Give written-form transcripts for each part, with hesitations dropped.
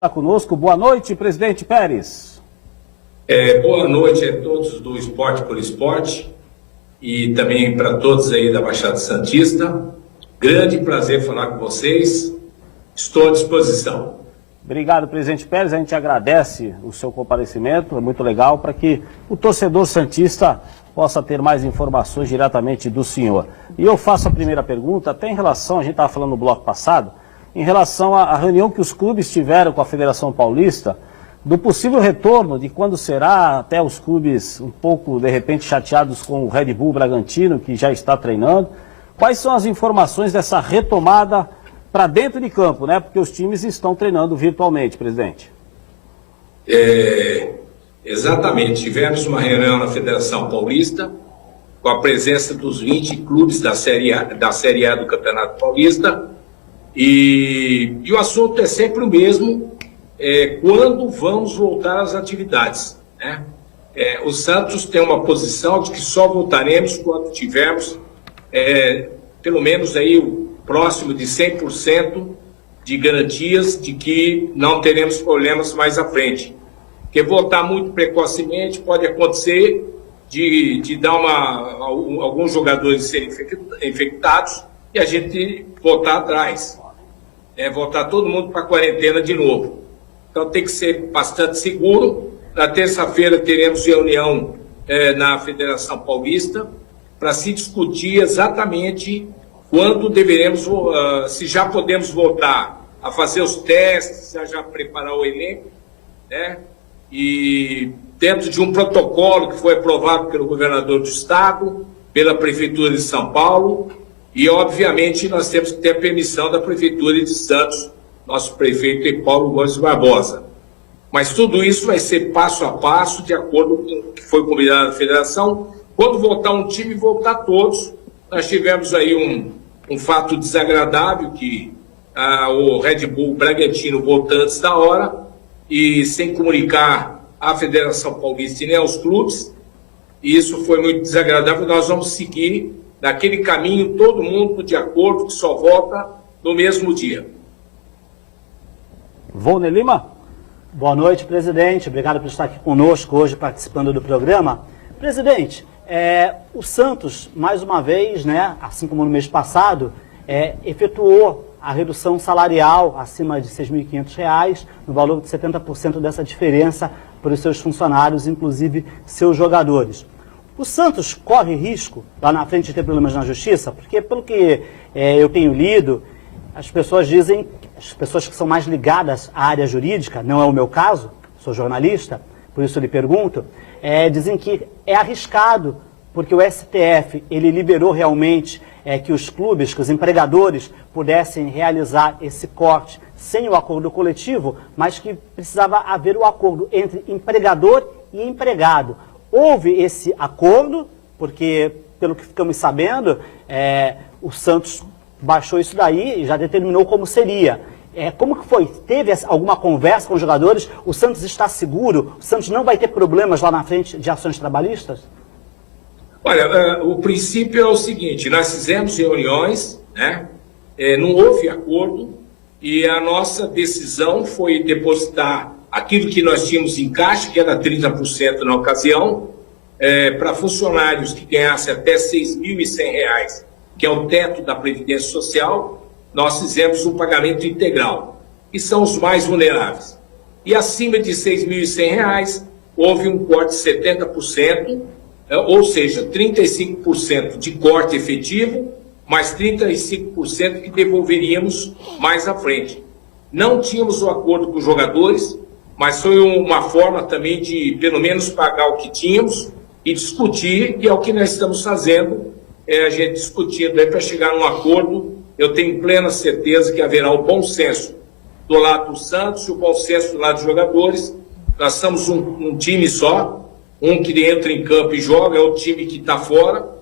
Está conosco. Boa noite, presidente Pérez. Boa noite a todos do Esporte por Esporte e também para todos aí da Baixada Santista. Grande prazer falar com vocês. Estou à disposição. Obrigado, presidente Pérez. A gente agradece o seu comparecimento, é muito legal, para que o torcedor santista possa ter mais informações diretamente do senhor. E eu faço a primeira pergunta, até em relação, a gente estava falando no bloco passado, em relação à reunião que os clubes tiveram com a Federação Paulista, do possível retorno, de quando será, até os clubes um pouco, de repente, chateados com o Red Bull Bragantino, que já está treinando. Quais são as informações dessa retomada para dentro de campo, né? Porque os times estão treinando virtualmente, presidente. Exatamente. Tivemos uma reunião na Federação Paulista, com a presença dos 20 clubes da Série A do Campeonato Paulista. E o assunto é sempre o mesmo, quando vamos voltar às atividades, né? O Santos tem uma posição de que só voltaremos quando tivermos, pelo menos aí, próximo de 100% de garantias de que não teremos problemas mais à frente. Porque voltar muito precocemente pode acontecer de dar alguns jogadores serem infectados e a gente voltar atrás. Voltar todo mundo para a quarentena de novo. Então tem que ser bastante seguro. Na terça-feira teremos reunião na Federação Paulista para se discutir exatamente quando deveremos, se já podemos voltar a fazer os testes, já preparar o elenco, né? E dentro de um protocolo que foi aprovado pelo governador do estado, pela Prefeitura de São Paulo. E, obviamente, nós temos que ter a permissão da Prefeitura de Santos, nosso prefeito Paulo Gomes Barbosa. Mas tudo isso vai ser passo a passo, de acordo com o que foi combinado na federação. Quando voltar um time, voltar todos. Nós tivemos aí um fato desagradável, que o Red Bull Bragantino voltou antes da hora, e sem comunicar à Federação Paulista e nem aos clubes. E isso foi muito desagradável. Nós vamos seguir naquele caminho, todo mundo de acordo, que só volta no mesmo dia. Volney Lima? Boa noite, presidente. Obrigado por estar aqui conosco hoje, participando do programa. Presidente, o Santos, mais uma vez, né, assim como no mês passado, efetuou a redução salarial acima de R$ 6.500, no valor de 70% dessa diferença para os seus funcionários, inclusive seus jogadores. O Santos corre risco lá na frente de ter problemas na justiça? Porque, pelo que eu tenho lido, as pessoas dizem, as pessoas que são mais ligadas à área jurídica, não é o meu caso, sou jornalista, por isso eu lhe pergunto, dizem que é arriscado, porque o STF ele liberou realmente que os clubes, que os empregadores pudessem realizar esse corte sem o acordo coletivo, mas que precisava haver o acordo entre empregador e empregado. Houve esse acordo, porque, pelo que ficamos sabendo, o Santos baixou isso daí e já determinou como seria. Como que foi? Teve alguma conversa com os jogadores? O Santos está seguro? O Santos não vai ter problemas lá na frente de ações trabalhistas? Olha, o princípio é o seguinte, nós fizemos reuniões, né? Não houve acordo e a nossa decisão foi depositar aquilo que nós tínhamos em caixa, que era 30% na ocasião, para funcionários que ganhassem até R$ 6.100, que é o teto da Previdência Social, nós fizemos um pagamento integral, que são os mais vulneráveis. E acima de R$ 6.100, houve um corte de 70%, ou seja, 35% de corte efetivo, mais 35% que devolveríamos mais à frente. Não tínhamos o acordo com os jogadores, mas foi uma forma também de, pelo menos, pagar o que tínhamos e discutir, e é o que nós estamos fazendo, a gente discutindo aí para chegar num acordo. Eu tenho plena certeza que haverá o bom senso do lado do Santos e o bom senso do lado dos jogadores. Nós somos um time só, um que entra em campo e joga, é o time que está fora,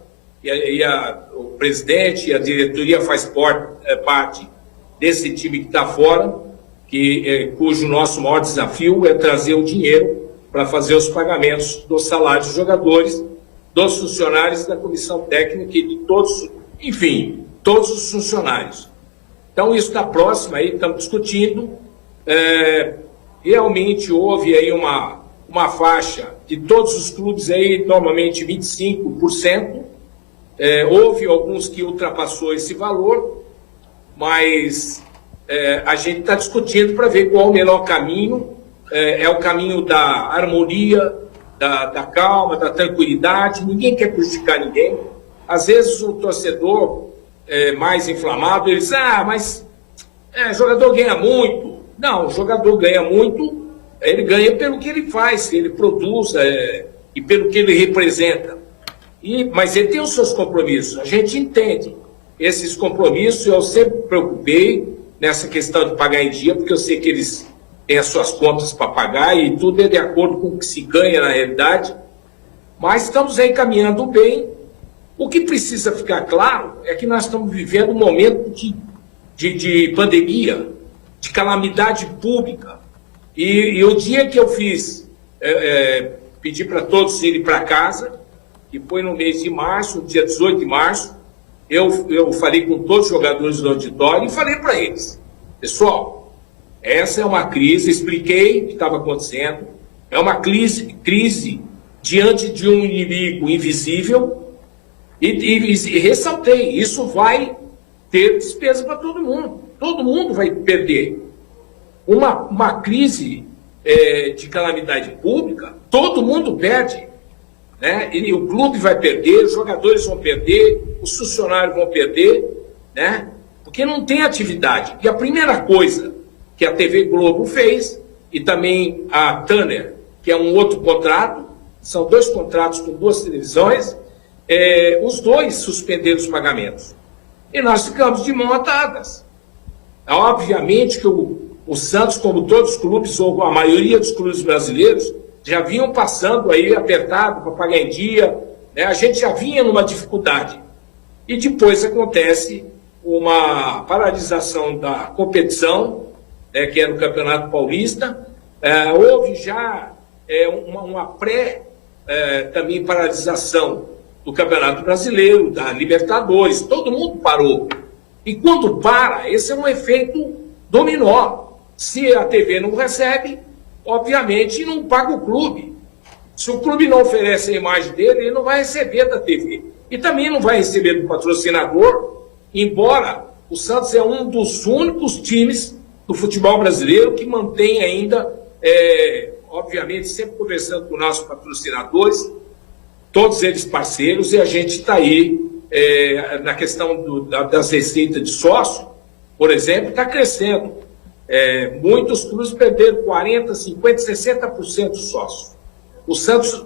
o presidente e a diretoria faz parte desse time que está fora, cujo nosso maior desafio é trazer o dinheiro para fazer os pagamentos dos salários dos jogadores, dos funcionários da comissão técnica e de todos, enfim, todos os funcionários. Então, isso está próximo, aí estamos discutindo. realmente houve aí uma faixa de todos os clubes aí, normalmente 25%. Houve alguns que ultrapassou esse valor, mas a gente está discutindo para ver qual o melhor caminho. É o caminho da harmonia, da calma, da tranquilidade. Ninguém quer prejudicar ninguém. Às vezes o torcedor mais inflamado, ele diz, mas jogador ganha muito. Não, o jogador ganha muito, ele ganha pelo que ele faz, que ele produz e pelo que ele representa. Mas ele tem os seus compromissos, a gente entende esses compromissos. Eu sempre me preocupei nessa questão de pagar em dia, porque eu sei que eles têm as suas contas para pagar e tudo é de acordo com o que se ganha na realidade. Mas estamos aí caminhando bem. O que precisa ficar claro é que nós estamos vivendo um momento de pandemia, de calamidade pública. E o dia que eu pedi para todos irem para casa, que foi no mês de março, dia 18 de março, eu falei com todos os jogadores do auditório e falei para eles, pessoal, essa é uma crise, expliquei o que estava acontecendo, é uma crise diante de um inimigo invisível e ressaltei, isso vai ter despesa para todo mundo vai perder. Uma crise de calamidade pública, todo mundo perde. Né? E o clube vai perder, os jogadores vão perder, os funcionários vão perder, né? Porque não tem atividade. E a primeira coisa que a TV Globo fez, e também a Turner, que é um outro contrato, são 2 contratos com 2 televisões, os 2 suspenderam os pagamentos. E nós ficamos de mão atadas. Obviamente que o Santos, como todos os clubes, ou a maioria dos clubes brasileiros, já vinham passando aí apertado para pagar em dia, né? A gente já vinha numa dificuldade. E depois acontece uma paralisação da competição, né, que era o Campeonato Paulista. Houve já uma também paralisação do Campeonato Brasileiro, da Libertadores, todo mundo parou. E quando para, esse é um efeito dominó. Se a TV não recebe, obviamente não paga o clube. Se o clube não oferece a imagem dele, ele não vai receber da TV. E também não vai receber do patrocinador, embora o Santos é um dos únicos times do futebol brasileiro que mantém ainda, obviamente, sempre conversando com nossos patrocinadores, todos eles parceiros, e a gente está aí na questão das receitas de sócio, por exemplo, está crescendo. Muitos clubes perderam 40%, 50%, 60% dos sócios. O Santos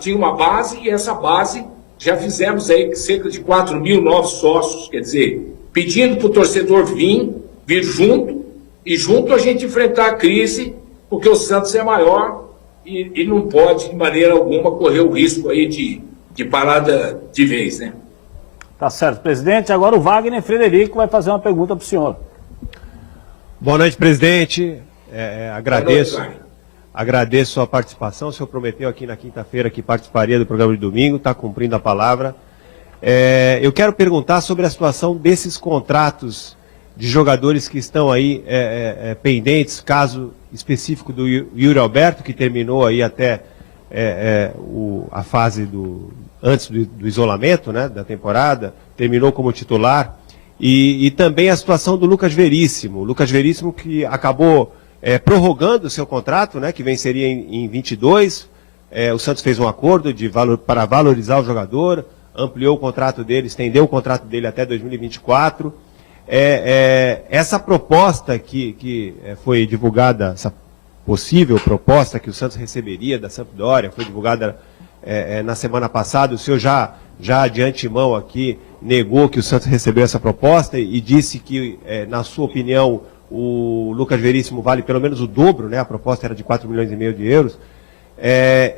tinha uma base, e essa base já fizemos aí cerca de 4 mil novos sócios, quer dizer, pedindo para o torcedor vir junto, e junto a gente enfrentar a crise, porque o Santos é maior e não pode, de maneira alguma, correr o risco aí de parada de vez, né? Tá certo, presidente. Agora o Wagner Frederico vai fazer uma pergunta para o senhor. Boa noite, presidente. Agradeço. Boa noite, Agradeço a participação. O senhor prometeu aqui na quinta-feira que participaria do programa de domingo, está cumprindo a palavra. Eu quero perguntar sobre a situação desses contratos de jogadores que estão aí pendentes, caso específico do Yuri Alberto, que terminou aí até a fase antes do isolamento, né, da temporada, terminou como titular, e também a situação do Lucas Veríssimo. O Lucas Veríssimo que acabou prorrogando o seu contrato, né, que venceria em 22. O Santos fez um acordo para valorizar o jogador, ampliou o contrato dele, estendeu o contrato dele até 2024. Essa proposta que foi divulgada, essa possível proposta que o Santos receberia da Sampdoria, foi divulgada na semana passada. O senhor já de antemão aqui negou que o Santos recebeu essa proposta e disse que, na sua opinião, o Lucas Veríssimo vale pelo menos o dobro, né? A proposta era de 4,5 milhões de euros.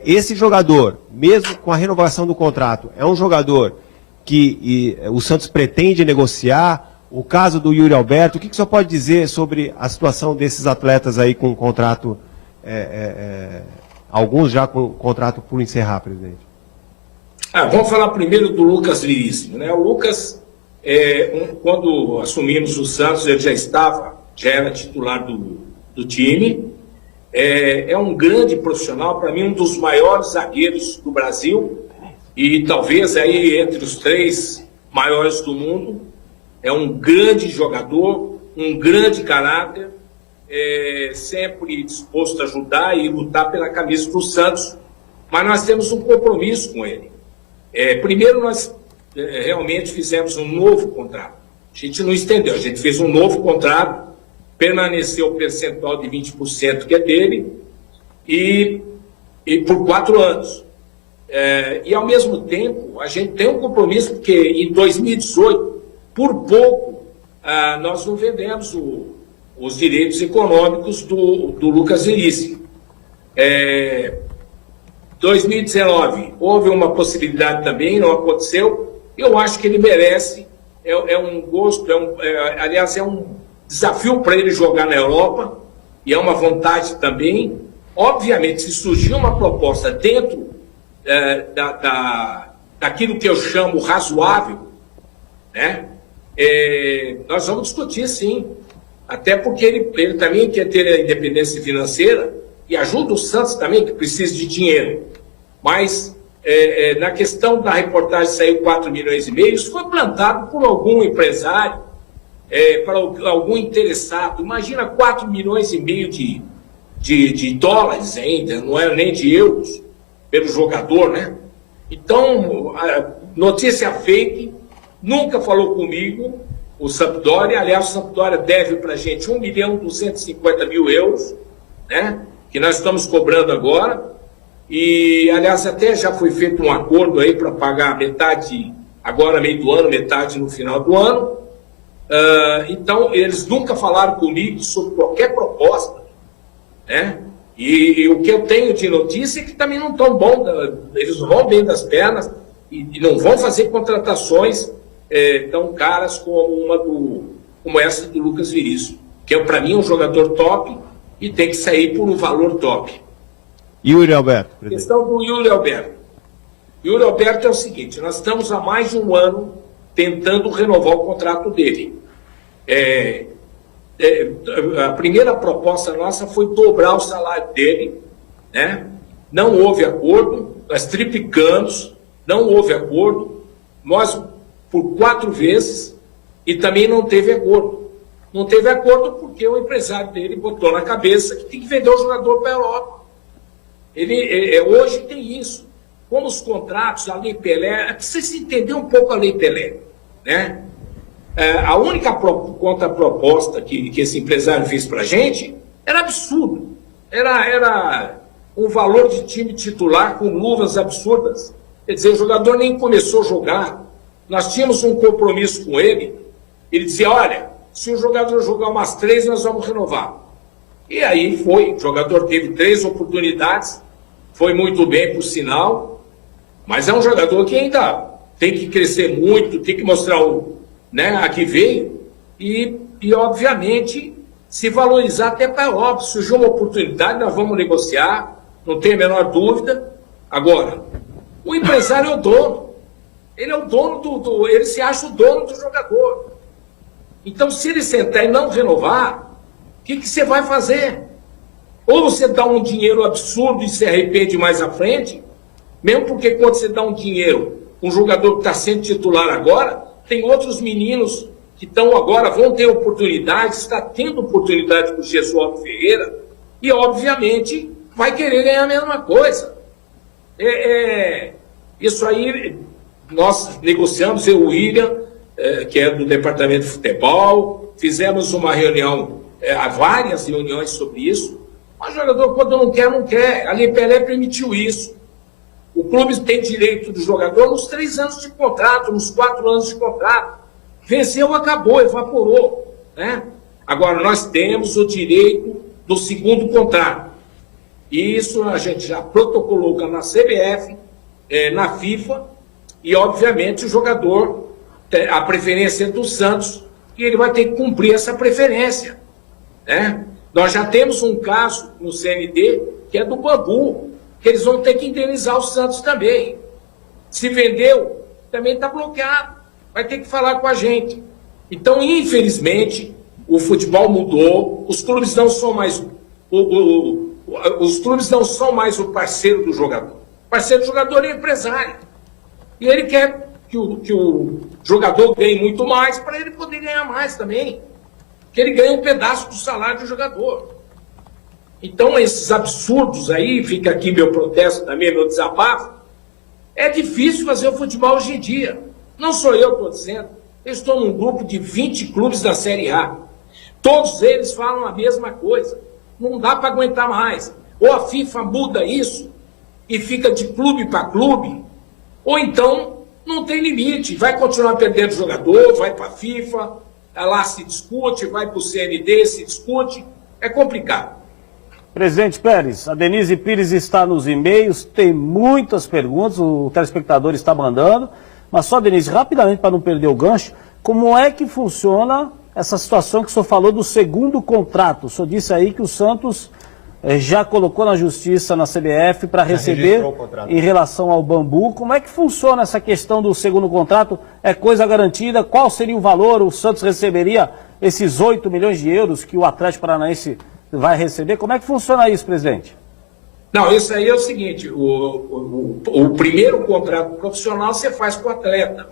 Esse jogador, mesmo com a renovação do contrato, é um jogador que o Santos pretende negociar. O caso do Yuri Alberto, o que o senhor pode dizer sobre a situação desses atletas aí com contrato, alguns já com contrato por encerrar, presidente? Vamos falar primeiro do Lucas Veríssimo, né? O Lucas, quando assumimos o Santos, ele já era titular do time, é um grande profissional, para mim, um dos maiores zagueiros do Brasil, e talvez aí entre os 3 maiores do mundo. É um grande jogador, um grande caráter, sempre disposto a ajudar e lutar pela camisa do Santos, mas nós temos um compromisso com ele. Primeiro, nós realmente fizemos um novo contrato. A gente não estendeu, a gente fez um novo contrato, permaneceu o percentual de 20% que é dele, e por 4 anos. E, ao mesmo tempo, a gente tem um compromisso, porque em 2018, por pouco, nós não vendemos os direitos econômicos do Lucas Veríssimo. 2019, houve uma possibilidade também, não aconteceu. Eu acho que ele merece, é um gosto, aliás, é um desafio para ele jogar na Europa, e é uma vontade também. Obviamente, se surgir uma proposta dentro daquilo que eu chamo razoável, né? Nós vamos discutir, sim. Até porque ele também quer ter a independência financeira e ajuda o Santos também, que precisa de dinheiro. Mas, na questão da reportagem saiu 4,5 milhões, isso foi plantado por algum empresário, para algum interessado. Imagina 4,5 milhões de dólares ainda, não é nem de euros, pelo jogador, né? Então, a notícia fake, nunca falou comigo o Sampdoria. Aliás, o Sampdoria deve para a gente 1.250.000 euros, né? Que nós estamos cobrando agora. E, aliás, até já foi feito um acordo aí para pagar metade agora, meio do ano, metade no final do ano. Então, eles nunca falaram comigo sobre qualquer proposta, né? E o que eu tenho de notícia é que também não estão bom, eles não vão bem das pernas e não vão fazer contratações tão caras como essa do Lucas Veríssimo, que é, para mim, um jogador top e tem que sair por um valor top. Yuri Alberto. A questão do Yuri Alberto. Yuri Alberto é o seguinte: nós estamos há mais de um ano tentando renovar o contrato dele. A primeira proposta nossa foi dobrar o salário dele, né? Não houve acordo, nós triplicamos, não houve acordo, nós por 4 vezes, e também não teve acordo. Não teve acordo porque o empresário dele botou na cabeça que tem que vender o jogador para a Europa. Hoje tem isso. Como os contratos, a Lei Pelé, precisa entender um pouco a Lei Pelé, né? A única contraproposta que esse empresário fez para a gente era absurdo. Era um valor de time titular com luvas absurdas. Quer dizer, o jogador nem começou a jogar. Nós tínhamos um compromisso com ele. Ele dizia: olha, se o jogador jogar umas 3, nós vamos renovar. E aí foi. O jogador teve 3 oportunidades, foi muito bem, por sinal, mas é um jogador que ainda tem que crescer muito, tem que mostrar a que veio e, obviamente, se valorizar até para a Europa. Se surgir uma oportunidade, nós vamos negociar, não tem a menor dúvida. Agora, o empresário é o dono. Ele é o dono ele se acha o dono do jogador. Então, se ele sentar e não renovar, o que você vai fazer? Ou você dá um dinheiro absurdo e se arrepende mais à frente, mesmo porque quando você dá um dinheiro, um jogador que está sendo titular agora, tem outros meninos que vão ter oportunidade, está tendo oportunidade com o Gesualdo Ferreira, e obviamente vai querer ganhar a mesma coisa. Isso aí nós negociamos, eu e o William, que é do departamento de futebol, fizemos uma reunião, várias reuniões sobre isso. Mas o jogador, quando não quer, não quer. A Lei Pelé permitiu isso. O clube tem direito do jogador nos 3 anos de contrato, nos 4 anos de contrato. Venceu, acabou, evaporou, né? Agora, nós temos o direito do 2º contrato. E isso a gente já protocolou na CBF, na FIFA, e, obviamente, o jogador, a preferência é do Santos, e ele vai ter que cumprir essa preferência, né? Nós já temos um caso no CND, que é do Bambu, que eles vão ter que indenizar o Santos também. Se vendeu, também está bloqueado. Vai ter que falar com a gente. Então, infelizmente, o futebol mudou, os clubes não são mais os clubes não são mais o parceiro do jogador. O parceiro do jogador é empresário. E ele quer que o jogador ganhe muito mais para ele poder ganhar mais também. Que ele ganhe um pedaço do salário do jogador. Então, esses absurdos aí, fica aqui meu protesto também, meu desabafo, é difícil fazer o futebol hoje em dia. Não sou eu que estou dizendo. Eu estou num grupo de 20 clubes da Série A. Todos eles falam a mesma coisa. Não dá para aguentar mais. Ou a FIFA muda isso e fica de clube para clube, ou então não tem limite. Vai continuar perdendo jogador, vai para a FIFA, lá se discute, vai para o CND, se discute. É complicado. Presidente Pérez, a Denise Pires está nos e-mails, tem muitas perguntas, o telespectador está mandando, mas só, Denise, rapidamente para não perder o gancho, como é que funciona essa situação que o senhor falou do segundo contrato? O senhor disse aí que o Santos já colocou na justiça, na CBF, para receber em relação ao Bambu. Como é que funciona essa questão do segundo contrato? É coisa garantida? Qual seria o valor? O Santos receberia esses 8 milhões de euros que o Atlético Paranaense vai receber? Como é que funciona isso, presidente? Não, isso aí é o seguinte, o primeiro contrato profissional você faz com o atleta,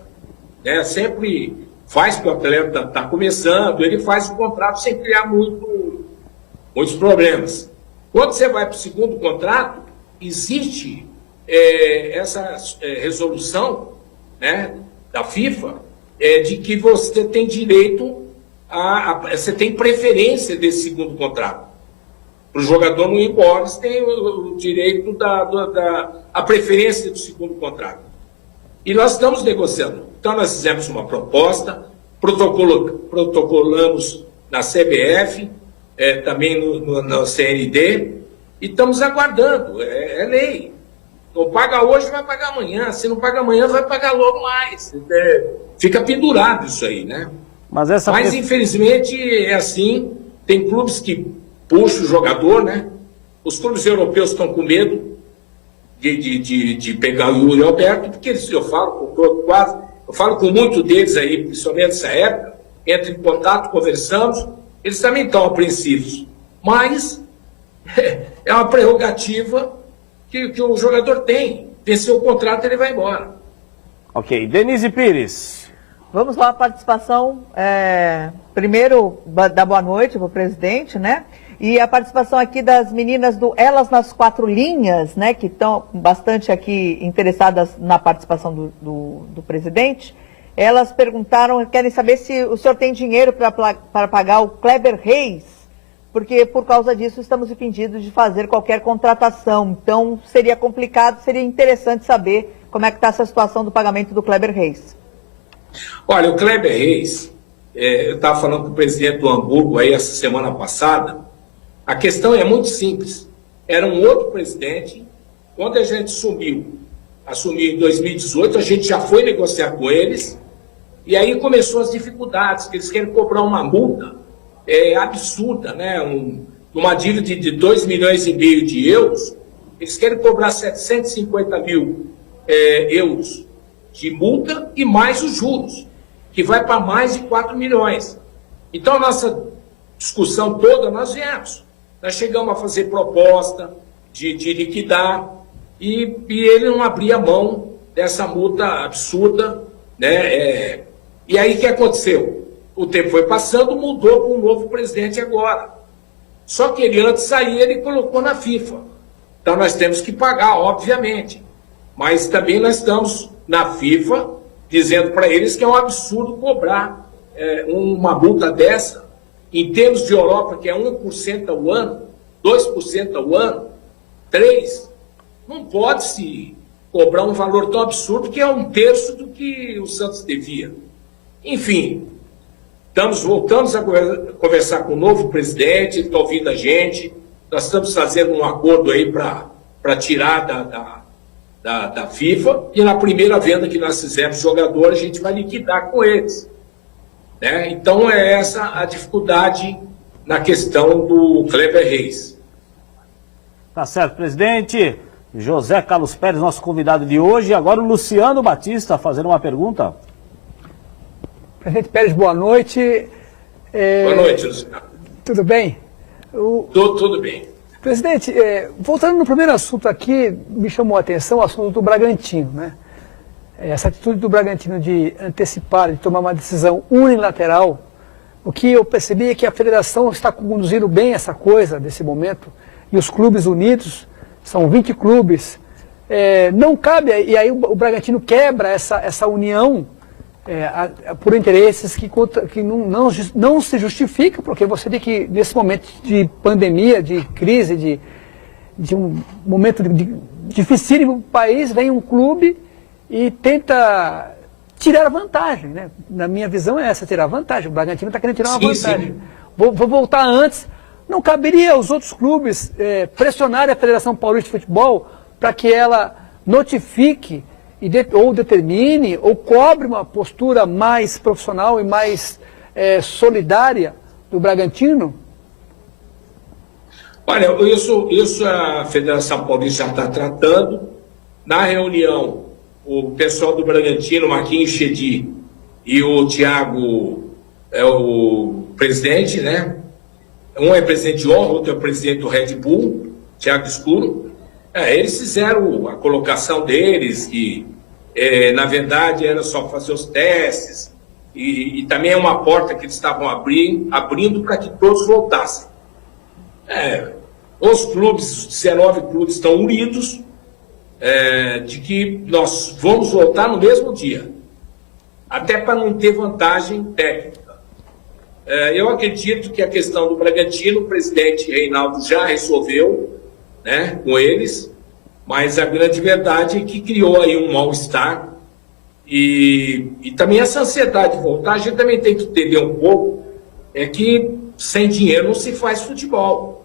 né? Sempre faz que o atleta está começando, ele faz o contrato sem criar muitos problemas. Quando você vai para o segundo contrato, existe essa resolução, né, da FIFA, de que você tem direito você tem preferência desse segundo contrato. Para o jogador não ir embora, você tem o direito a preferência do segundo contrato. E nós estamos negociando. Então, nós fizemos uma proposta, protocolamos na CBF, também no CND, e estamos aguardando. É lei. Não paga hoje, vai pagar amanhã. Se não paga amanhã, vai pagar logo mais. Fica pendurado isso aí, né? Mas infelizmente, é assim. Tem clubes que puxam o jogador, né? Os clubes europeus estão com medo de pegar o Yuri Alberto, porque eu falo com muitos deles aí, principalmente nessa época, entro em contato, conversamos, eles também estão apreensivos. Mas é uma prerrogativa que o jogador tem. Venceu o contrato, ele vai embora. Ok. Denise Pires. Vamos lá, a participação, primeiro, da boa noite para o presidente, né? E a participação aqui das meninas do Elas nas Quatro Linhas, né? Que estão bastante aqui interessadas na participação do presidente. Elas perguntaram, querem saber se o senhor tem dinheiro para pagar o Kleber Reis, porque por causa disso estamos impedidos de fazer qualquer contratação. Então seria complicado, seria interessante saber como é que está essa situação do pagamento do Kleber Reis. Olha, o Kleber Reis, eu estava falando com o presidente do Hamburgo aí essa semana passada, a questão é muito simples. Era um outro presidente, quando a gente assumiu em 2018, a gente já foi negociar com eles, e aí começou as dificuldades, que eles querem cobrar uma multa absurda, né? Uma dívida de 2,5 milhões de euros, eles querem cobrar 750 mil euros de multa e mais os juros, que vai para mais de 4 milhões. Então, a nossa discussão toda, nós viemos. Nós chegamos a fazer proposta de liquidar e ele não abria mão dessa multa absurda, né? E aí, o que aconteceu? O tempo foi passando, mudou para um novo presidente agora. Só que ele, antes de sair, ele colocou na FIFA. Então, nós temos que pagar, obviamente. Mas também nós estamos na FIFA dizendo para eles que é um absurdo cobrar uma multa dessa, em termos de Europa, que é 1% ao ano, 2% ao ano, 3%, não pode se cobrar um valor tão absurdo que é 1/3 do que o Santos devia. Enfim, voltamos a conversar com o novo presidente, ele está ouvindo a gente, nós estamos fazendo um acordo aí para tirar da FIFA, e na primeira venda que nós fizemos jogador, a gente vai liquidar com eles. Né? Então é essa a dificuldade na questão do Kleber Reis. Tá certo, presidente. José Carlos Pérez, nosso convidado de hoje. Agora o Luciano Batista fazendo uma pergunta. Presidente Pérez, boa noite. Boa noite, Luciano. Tudo bem? Tudo bem. Presidente, voltando no primeiro assunto aqui, me chamou a atenção o assunto do Bragantino, né? Essa atitude do Bragantino de antecipar, de tomar uma decisão unilateral, o que eu percebi é que a federação está conduzindo bem essa coisa desse momento, e os clubes unidos, são 20 clubes, não cabe, e aí o Bragantino quebra essa união por interesses que não se justificam, porque você tem que, nesse momento de pandemia, de crise, de um momento dificílimo para o país, vem um clube e tenta tirar vantagem, né? Na minha visão é essa, tirar vantagem. O Bragantino está querendo tirar uma vantagem. Sim. Vou voltar antes. Não caberia aos outros clubes pressionarem a Federação Paulista de Futebol para que ela notifique ou determine ou cobre uma postura mais profissional e mais solidária do Bragantino? Olha, isso a Federação Paulista já está tratando. Na reunião, o pessoal do Bragantino, Marquinhos Chedi e o Thiago é o presidente, né? Um é presidente de honra, outro é presidente do Red Bull, Thiago Escuro. Eles fizeram a colocação deles, que na verdade era só fazer os testes, e também é uma porta que eles estavam abrindo para que todos voltassem. Os clubes, 19 clubes estão unidos, de que nós vamos voltar no mesmo dia, até para não ter vantagem técnica. Eu acredito que a questão do Bragantino, o presidente Reinaldo já resolveu, né, com eles, mas a grande verdade é que criou aí um mal-estar e também essa ansiedade de voltar. A gente também tem que entender um pouco que sem dinheiro não se faz futebol.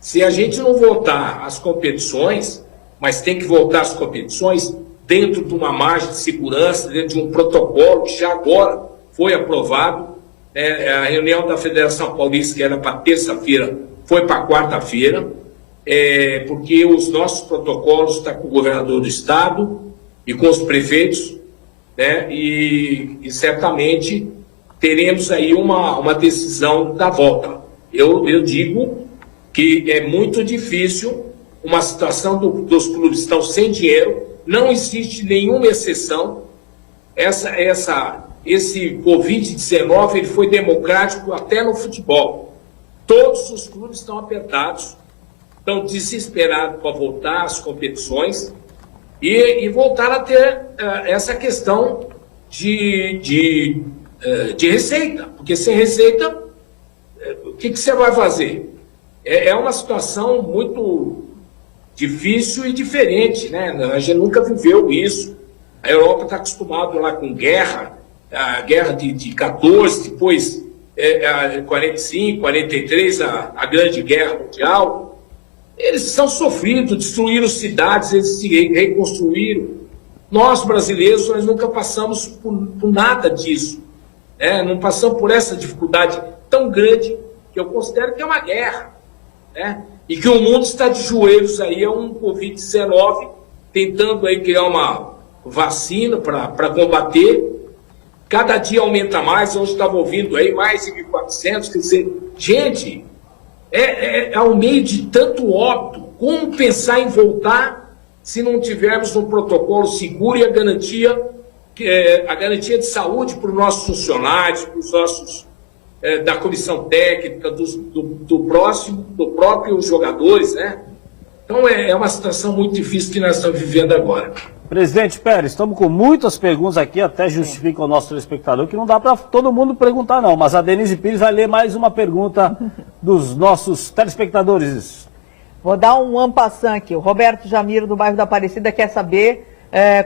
Se a gente não voltar às competições, mas tem que voltar às competições dentro de uma margem de segurança, dentro de um protocolo que já agora foi aprovado. A reunião da Federação Paulista, que era para terça-feira, foi para quarta-feira, porque os nossos protocolos estão com o governador do estado e com os prefeitos, né, e certamente teremos aí uma decisão da volta. Eu digo que é muito difícil uma situação dos clubes estão sem dinheiro, não existe nenhuma exceção. Esse Covid-19 ele foi democrático até no futebol. Todos os clubes estão apertados, estão desesperados para voltar às competições e voltar a ter essa questão de receita, porque sem receita, o que você vai fazer? É uma situação muito difícil e diferente, né? A gente nunca viveu isso. A Europa está acostumada lá com guerra, a guerra de 14, depois 45, 43, a Grande Guerra Mundial. Eles são sofridos, destruíram cidades, eles se reconstruíram. Nós, brasileiros, nós nunca passamos por nada disso, né? Não passamos por essa dificuldade tão grande que eu considero que é uma guerra, né? E que o mundo está de joelhos aí a um Covid-19, tentando aí criar uma vacina para combater. Cada dia aumenta mais, hoje estava ouvindo aí mais de 1.400, quer dizer, gente, ao meio de tanto óbito, como pensar em voltar se não tivermos um protocolo seguro e a garantia de saúde para os nossos funcionários, para os nossos da comissão técnica, do próprio jogadores, né? Então é uma situação muito difícil que nós estamos vivendo agora. Presidente Pérez, estamos com muitas perguntas aqui, até justifica o nosso telespectador, que não dá para todo mundo perguntar não, mas a Denise Pires vai ler mais uma pergunta dos nossos telespectadores. Vou dar um ampassant aqui. O Roberto Jamiro, do bairro da Aparecida, quer saber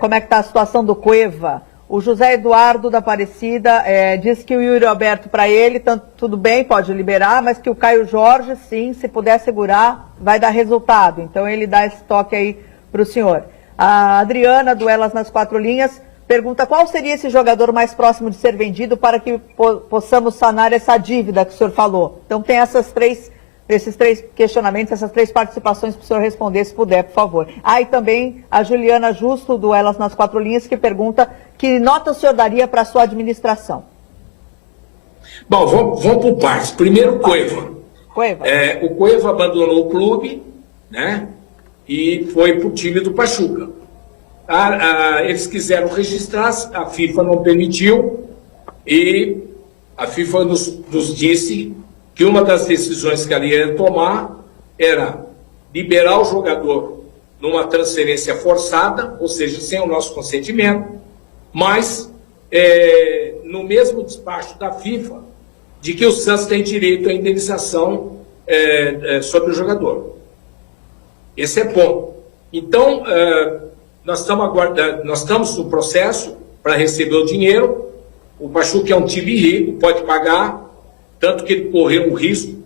como é que está a situação do Cueva. O José Eduardo da Aparecida disse que o Yuri Alberto, para ele, tudo bem, pode liberar, mas que o Caio Jorge, sim, se puder segurar, vai dar resultado. Então ele dá esse toque aí para o senhor. A Adriana, do Elas nas Quatro Linhas, pergunta qual seria esse jogador mais próximo de ser vendido para que possamos sanar essa dívida que o senhor falou. Então tem esses três questionamentos, essas três participações para o senhor responder, se puder, por favor. E também a Juliana Justo, do Elas nas Quatro Linhas, que pergunta que nota o senhor daria para a sua administração? Bom, vamos por partes. Primeiro, o Cueva. Cueva. O Cueva abandonou o clube, né? E foi para o time do Pachuca. Eles quiseram registrar, a FIFA não permitiu, e a FIFA nos disse que uma das decisões que ela ia tomar era liberar o jogador numa transferência forçada, ou seja, sem o nosso consentimento, mas no mesmo despacho da FIFA, de que o Santos tem direito à indenização sobre o jogador. Esse é bom. Então, nós estamos no processo para receber o dinheiro. O Pachuca é um time rico, pode pagar, tanto que ele correu o risco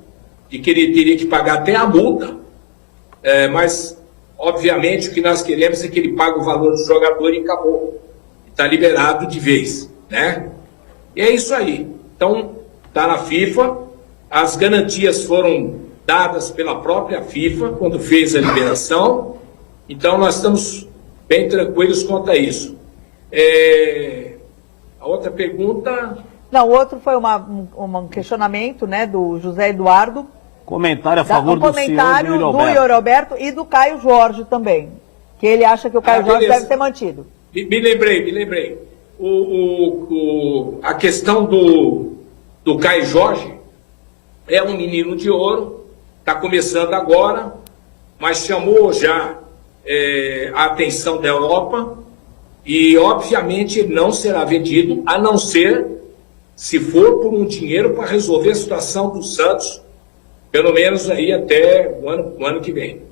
de que ele teria que pagar até a multa, mas, obviamente, o que nós queremos é que ele pague o valor do jogador e acabou. Está liberado de vez, né? E é isso aí. Então, está na FIFA, as garantias foram dadas pela própria FIFA quando fez a liberação, então nós estamos bem tranquilos quanto a isso. A outra pergunta... Não, o outro foi um questionamento, né, do José Eduardo. Comentário a favor do comentário senhor do Yuri Alberto e do Caio Jorge também, que ele acha que o Caio Jorge deve ser mantido. Me lembrei. A questão do Caio Jorge é um menino de ouro, está começando agora, mas chamou já a atenção da Europa e, obviamente, ele não será vendido, a não ser se for por um dinheiro para resolver a situação do Santos, pelo menos aí até o ano que vem.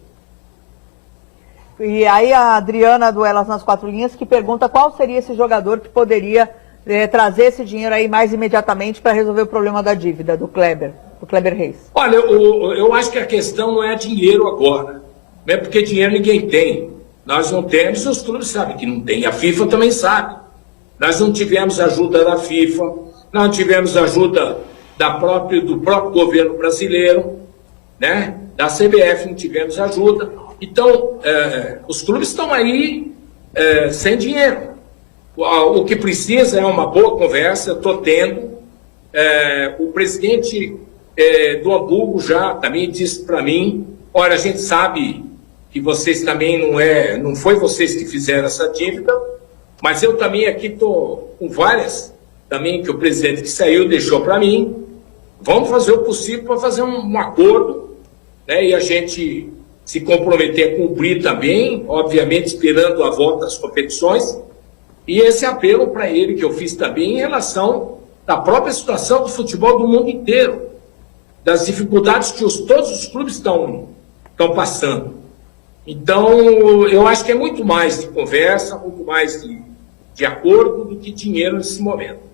E aí a Adriana do Elas nas Quatro Linhas que pergunta qual seria esse jogador que poderia trazer esse dinheiro aí mais imediatamente para resolver o problema da dívida do Kleber Reis. Olha, eu acho que a questão não é dinheiro agora, não é porque dinheiro ninguém tem. Nós não temos, os clubes sabem que não tem, a FIFA também sabe. Nós não tivemos ajuda da FIFA, não tivemos ajuda do próprio governo brasileiro, né? Da CBF não tivemos ajuda. Então, os clubes estão aí sem dinheiro. O que precisa é uma boa conversa, eu estou tendo. O presidente do Hamburgo já também disse para mim, olha, a gente sabe que vocês também não foi vocês que fizeram essa dívida, mas eu também aqui estou com várias também que o presidente que saiu deixou para mim. Vamos fazer o possível para fazer um acordo, né? E a gente se comprometer a cumprir também, obviamente esperando a volta às competições. E esse apelo para ele que eu fiz também em relação à própria situação do futebol do mundo inteiro, das dificuldades que todos os clubes estão passando. Então, eu acho que é muito mais de conversa, muito mais de acordo do que dinheiro nesse momento.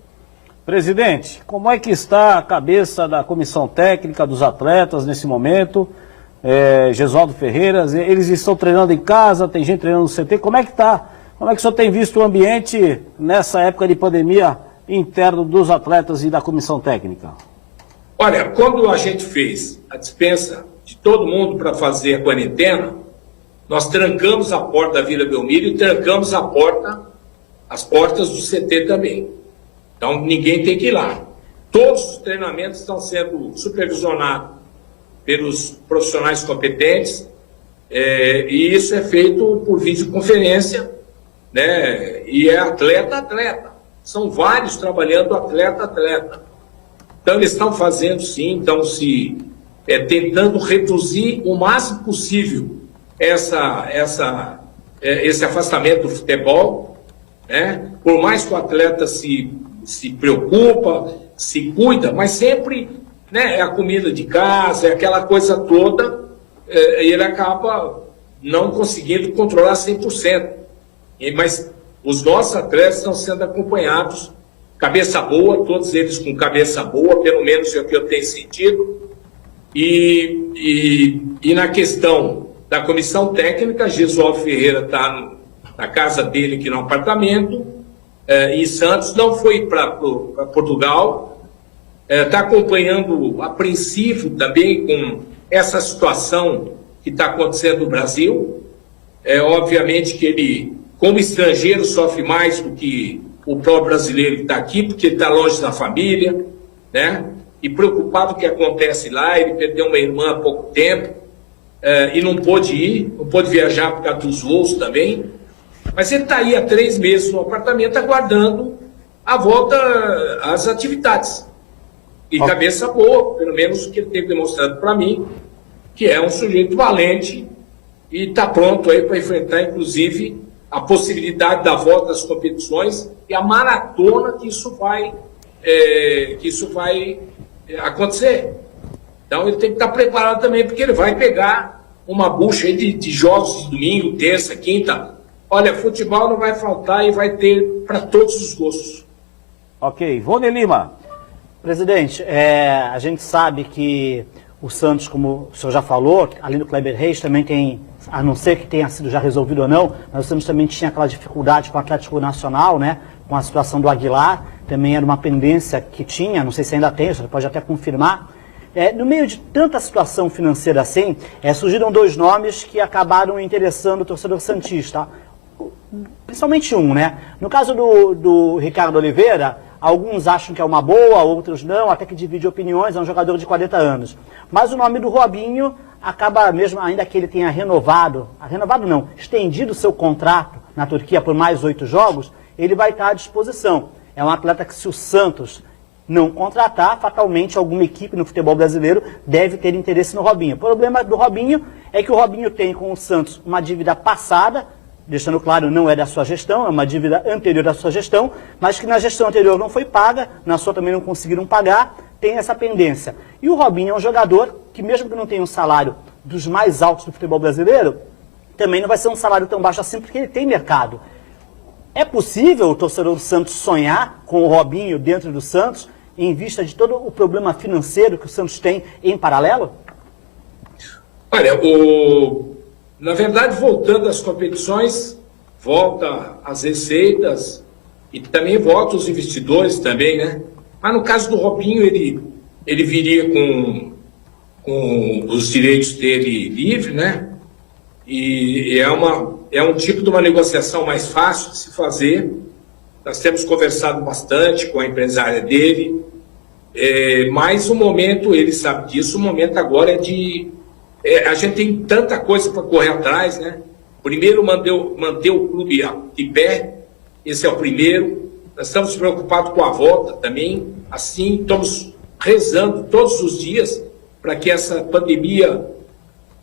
Presidente, como é que está a cabeça da comissão técnica, dos atletas nesse momento? Gesualdo Ferreira, eles estão treinando em casa, tem gente treinando no CT, como é que está? Como é que o senhor tem visto o ambiente nessa época de pandemia interno dos atletas e da comissão técnica? Olha, quando a gente fez a dispensa de todo mundo para fazer a quarentena, nós trancamos a porta da Vila Belmiro e trancamos as portas do CT também. Então, ninguém tem que ir lá. Todos os treinamentos estão sendo supervisionados pelos profissionais competentes, e isso é feito por videoconferência, né? E é atleta. São vários trabalhando atleta. Então, eles estão fazendo, sim, estão tentando reduzir o máximo possível esse afastamento do futebol, né? Por mais que o atleta se preocupa, se cuida, mas sempre, né, é a comida de casa, é aquela coisa toda, e ele acaba não conseguindo controlar 100%. Mas os nossos atletas estão sendo acompanhados, cabeça boa, todos eles com cabeça boa, pelo menos é o que eu tenho sentido. E na questão da comissão técnica, Gesualdo Ferreira está na casa dele aqui no apartamento, em Santos, não foi para Portugal, está acompanhando apreensivo também com essa situação que está acontecendo no Brasil. Obviamente que ele, como estrangeiro, sofre mais do que o próprio brasileiro que está aqui, porque ele está longe da família, né? E preocupado com o que acontece lá, ele perdeu uma irmã há pouco tempo, e não pôde ir, não pôde viajar por causa dos voos também. Mas ele está aí há 3 meses no apartamento aguardando a volta às atividades. E cabeça boa, pelo menos o que ele tem demonstrado para mim, que é um sujeito valente e está pronto aí para enfrentar, inclusive, a possibilidade da volta às competições e a maratona que isso vai acontecer. Então ele tem que estar preparado também, porque ele vai pegar uma bucha aí de jogos de domingo, terça, quinta. Olha, futebol não vai faltar e vai ter para todos os gostos. Ok. Vone Lima. Presidente, a gente sabe que o Santos, como o senhor já falou, além do Kleber Reis, também tem, a não ser que tenha sido já resolvido ou não, mas o Santos também tinha aquela dificuldade com o Atlético Nacional, né? Com a situação do Aguilar, também era uma pendência que tinha, não sei se ainda tem, o senhor pode até confirmar. No meio de tanta situação financeira assim, surgiram 2 nomes que acabaram interessando o torcedor santista. Principalmente um, né? No caso do Ricardo Oliveira, alguns acham que é uma boa, outros não, até que divide opiniões, é um jogador de 40 anos. Mas o nome do Robinho acaba mesmo, ainda que ele tenha estendido seu contrato na Turquia por mais 8 jogos, ele vai estar à disposição. É um atleta que, se o Santos não contratar, fatalmente alguma equipe no futebol brasileiro deve ter interesse no Robinho. O problema do Robinho é que o Robinho tem com o Santos uma dívida passada, deixando claro, não é da sua gestão, é uma dívida anterior à sua gestão, mas que na gestão anterior não foi paga, na sua também não conseguiram pagar, tem essa pendência. E o Robinho é um jogador que, mesmo que não tenha um salário dos mais altos do futebol brasileiro, também não vai ser um salário tão baixo assim, porque ele tem mercado. É possível o torcedor do Santos sonhar com o Robinho dentro do Santos, em vista de todo o problema financeiro que o Santos tem em paralelo? Olha, na verdade, voltando às competições, volta as receitas e também volta os investidores também, né? Mas no caso do Robinho, ele viria com os direitos dele livre, né? E é um tipo de uma negociação mais fácil de se fazer. Nós temos conversado bastante com a empresária dele, mas o momento, ele sabe disso, o momento agora é de... a gente tem tanta coisa para correr atrás, né? Primeiro, manter o clube de pé, esse é o primeiro. Nós estamos preocupados com a volta também, assim, estamos rezando todos os dias para que essa pandemia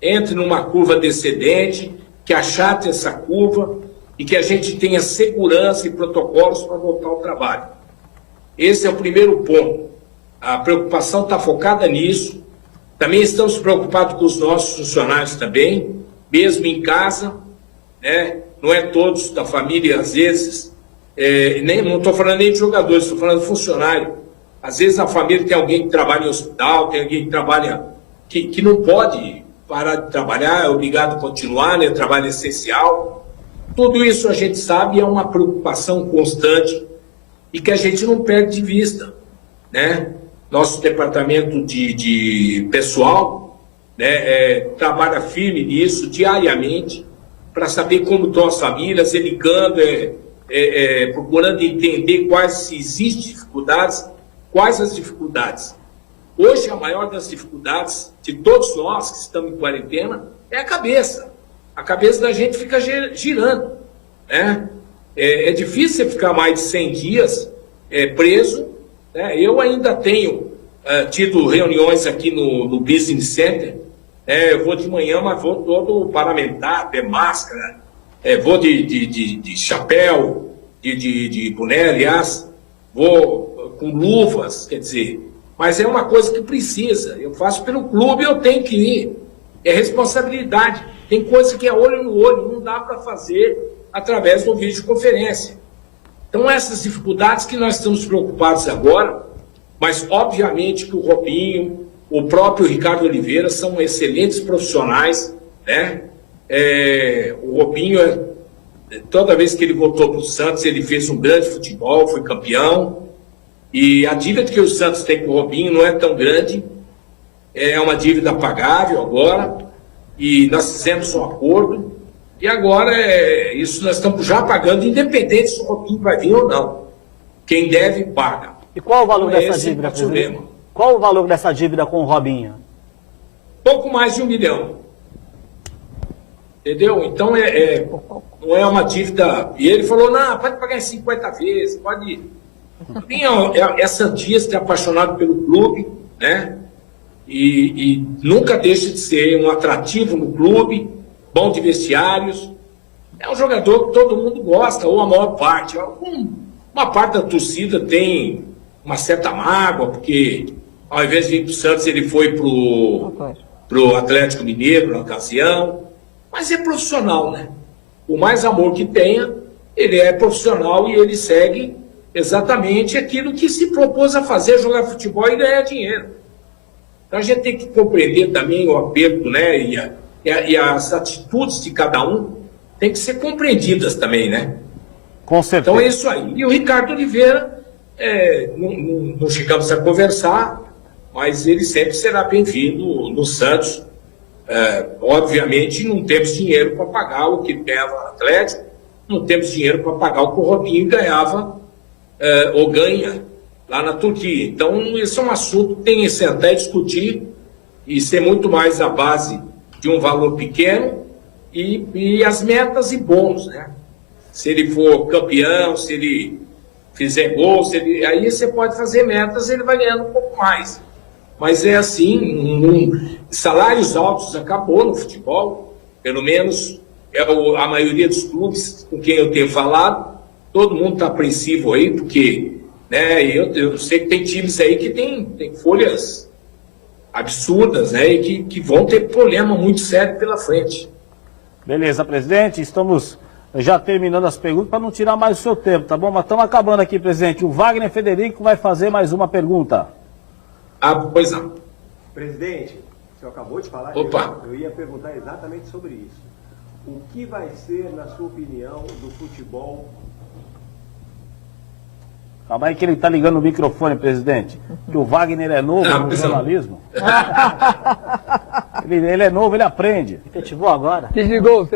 entre numa curva descendente, que achate essa curva e que a gente tenha segurança e protocolos para voltar ao trabalho. Esse é o primeiro ponto. A preocupação está focada nisso. Também estamos preocupados com os nossos funcionários também, mesmo em casa, né? Não é todos da família, às vezes, não estou falando nem de jogadores, estou falando de funcionário. Às vezes a família tem alguém que trabalha em hospital, tem alguém que trabalha, que não pode parar de trabalhar, é obrigado a continuar, né? Trabalho essencial. Tudo isso a gente sabe, é uma preocupação constante e que a gente não perde de vista, né? Nosso departamento de pessoal, né, trabalha firme nisso diariamente para saber como estão as famílias, ligando, procurando entender se existem dificuldades, quais as dificuldades. Hoje, a maior das dificuldades de todos nós que estamos em quarentena é a cabeça. A cabeça da gente fica girando, né? É difícil você ficar mais de 100 dias preso. Eu ainda tenho tido reuniões aqui no Business Center. Eu vou de manhã, mas vou todo parlamentar, de máscara, vou de chapéu, de boné, aliás, vou com luvas, quer dizer. Mas é uma coisa que precisa. Eu faço pelo clube, eu tenho que ir. É responsabilidade. Tem coisa que é olho no olho, não dá para fazer através de uma videoconferência. Então, essas dificuldades que nós estamos preocupados agora, mas obviamente que o Robinho, o próprio Ricardo Oliveira são excelentes profissionais, né? O Robinho, toda vez que ele voltou para o Santos, ele fez um grande futebol, foi campeão, e a dívida que o Santos tem com o Robinho não é tão grande, é uma dívida pagável agora, e nós fizemos um acordo, e agora isso nós estamos já pagando, independente se o Robinho vai vir ou não. Quem deve, paga. E qual o valor dessa dívida, presidente? Qual o valor dessa dívida com o Robinho? Pouco mais de 1 milhão. Entendeu? Então, não é uma dívida. E ele falou, não, pode pagar em 50 vezes, pode. É santista, é apaixonado pelo clube, né? E nunca deixa de ser um atrativo no clube, bom de vestiários. É um jogador que todo mundo gosta, ou a maior parte. Uma parte da torcida tem uma certa mágoa, porque ao invés de ir para o Santos, ele foi para o Atlético Mineiro na ocasião. Mas é profissional, né? Por mais amor que tenha, ele é profissional e ele segue exatamente aquilo que se propôs a fazer, jogar futebol e ganhar dinheiro. Então a gente tem que compreender também o aperto, né? E as atitudes de cada um têm que ser compreendidas também, né? Com certeza. Então é isso aí. E o Ricardo Oliveira, não chegamos a conversar, mas ele sempre será bem-vindo no Santos. Obviamente não temos dinheiro para pagar o que ganhava o Atlético, não temos dinheiro para pagar o que o Robinho ganhava ou ganha lá na Turquia. Então esse é um assunto que tem que sentar e discutir e ser muito mais a base de um valor pequeno e as metas e bônus, né? Se ele for campeão, se ele fizer gol, aí você pode fazer metas, ele vai ganhando um pouco mais. Mas é assim, salários altos acabou no futebol, pelo menos a maioria dos clubes com quem eu tenho falado, todo mundo está apreensivo aí, porque né, eu sei que tem times aí que tem folhas absurdas, né, e que vão ter problema muito sério pela frente. Beleza, presidente, estamos já terminando as perguntas para não tirar mais o seu tempo, tá bom? Mas estamos acabando aqui, presidente. O Wagner Federico vai fazer mais uma pergunta. Pois não. Presidente, o senhor acabou de falar, Opa. eu ia perguntar exatamente sobre isso. O que vai ser, na sua opinião, do futebol? Calma aí que ele está ligando o microfone, presidente. Que o Wagner é novo no jornalismo. ele é novo, ele aprende. Efetivou agora? Desligou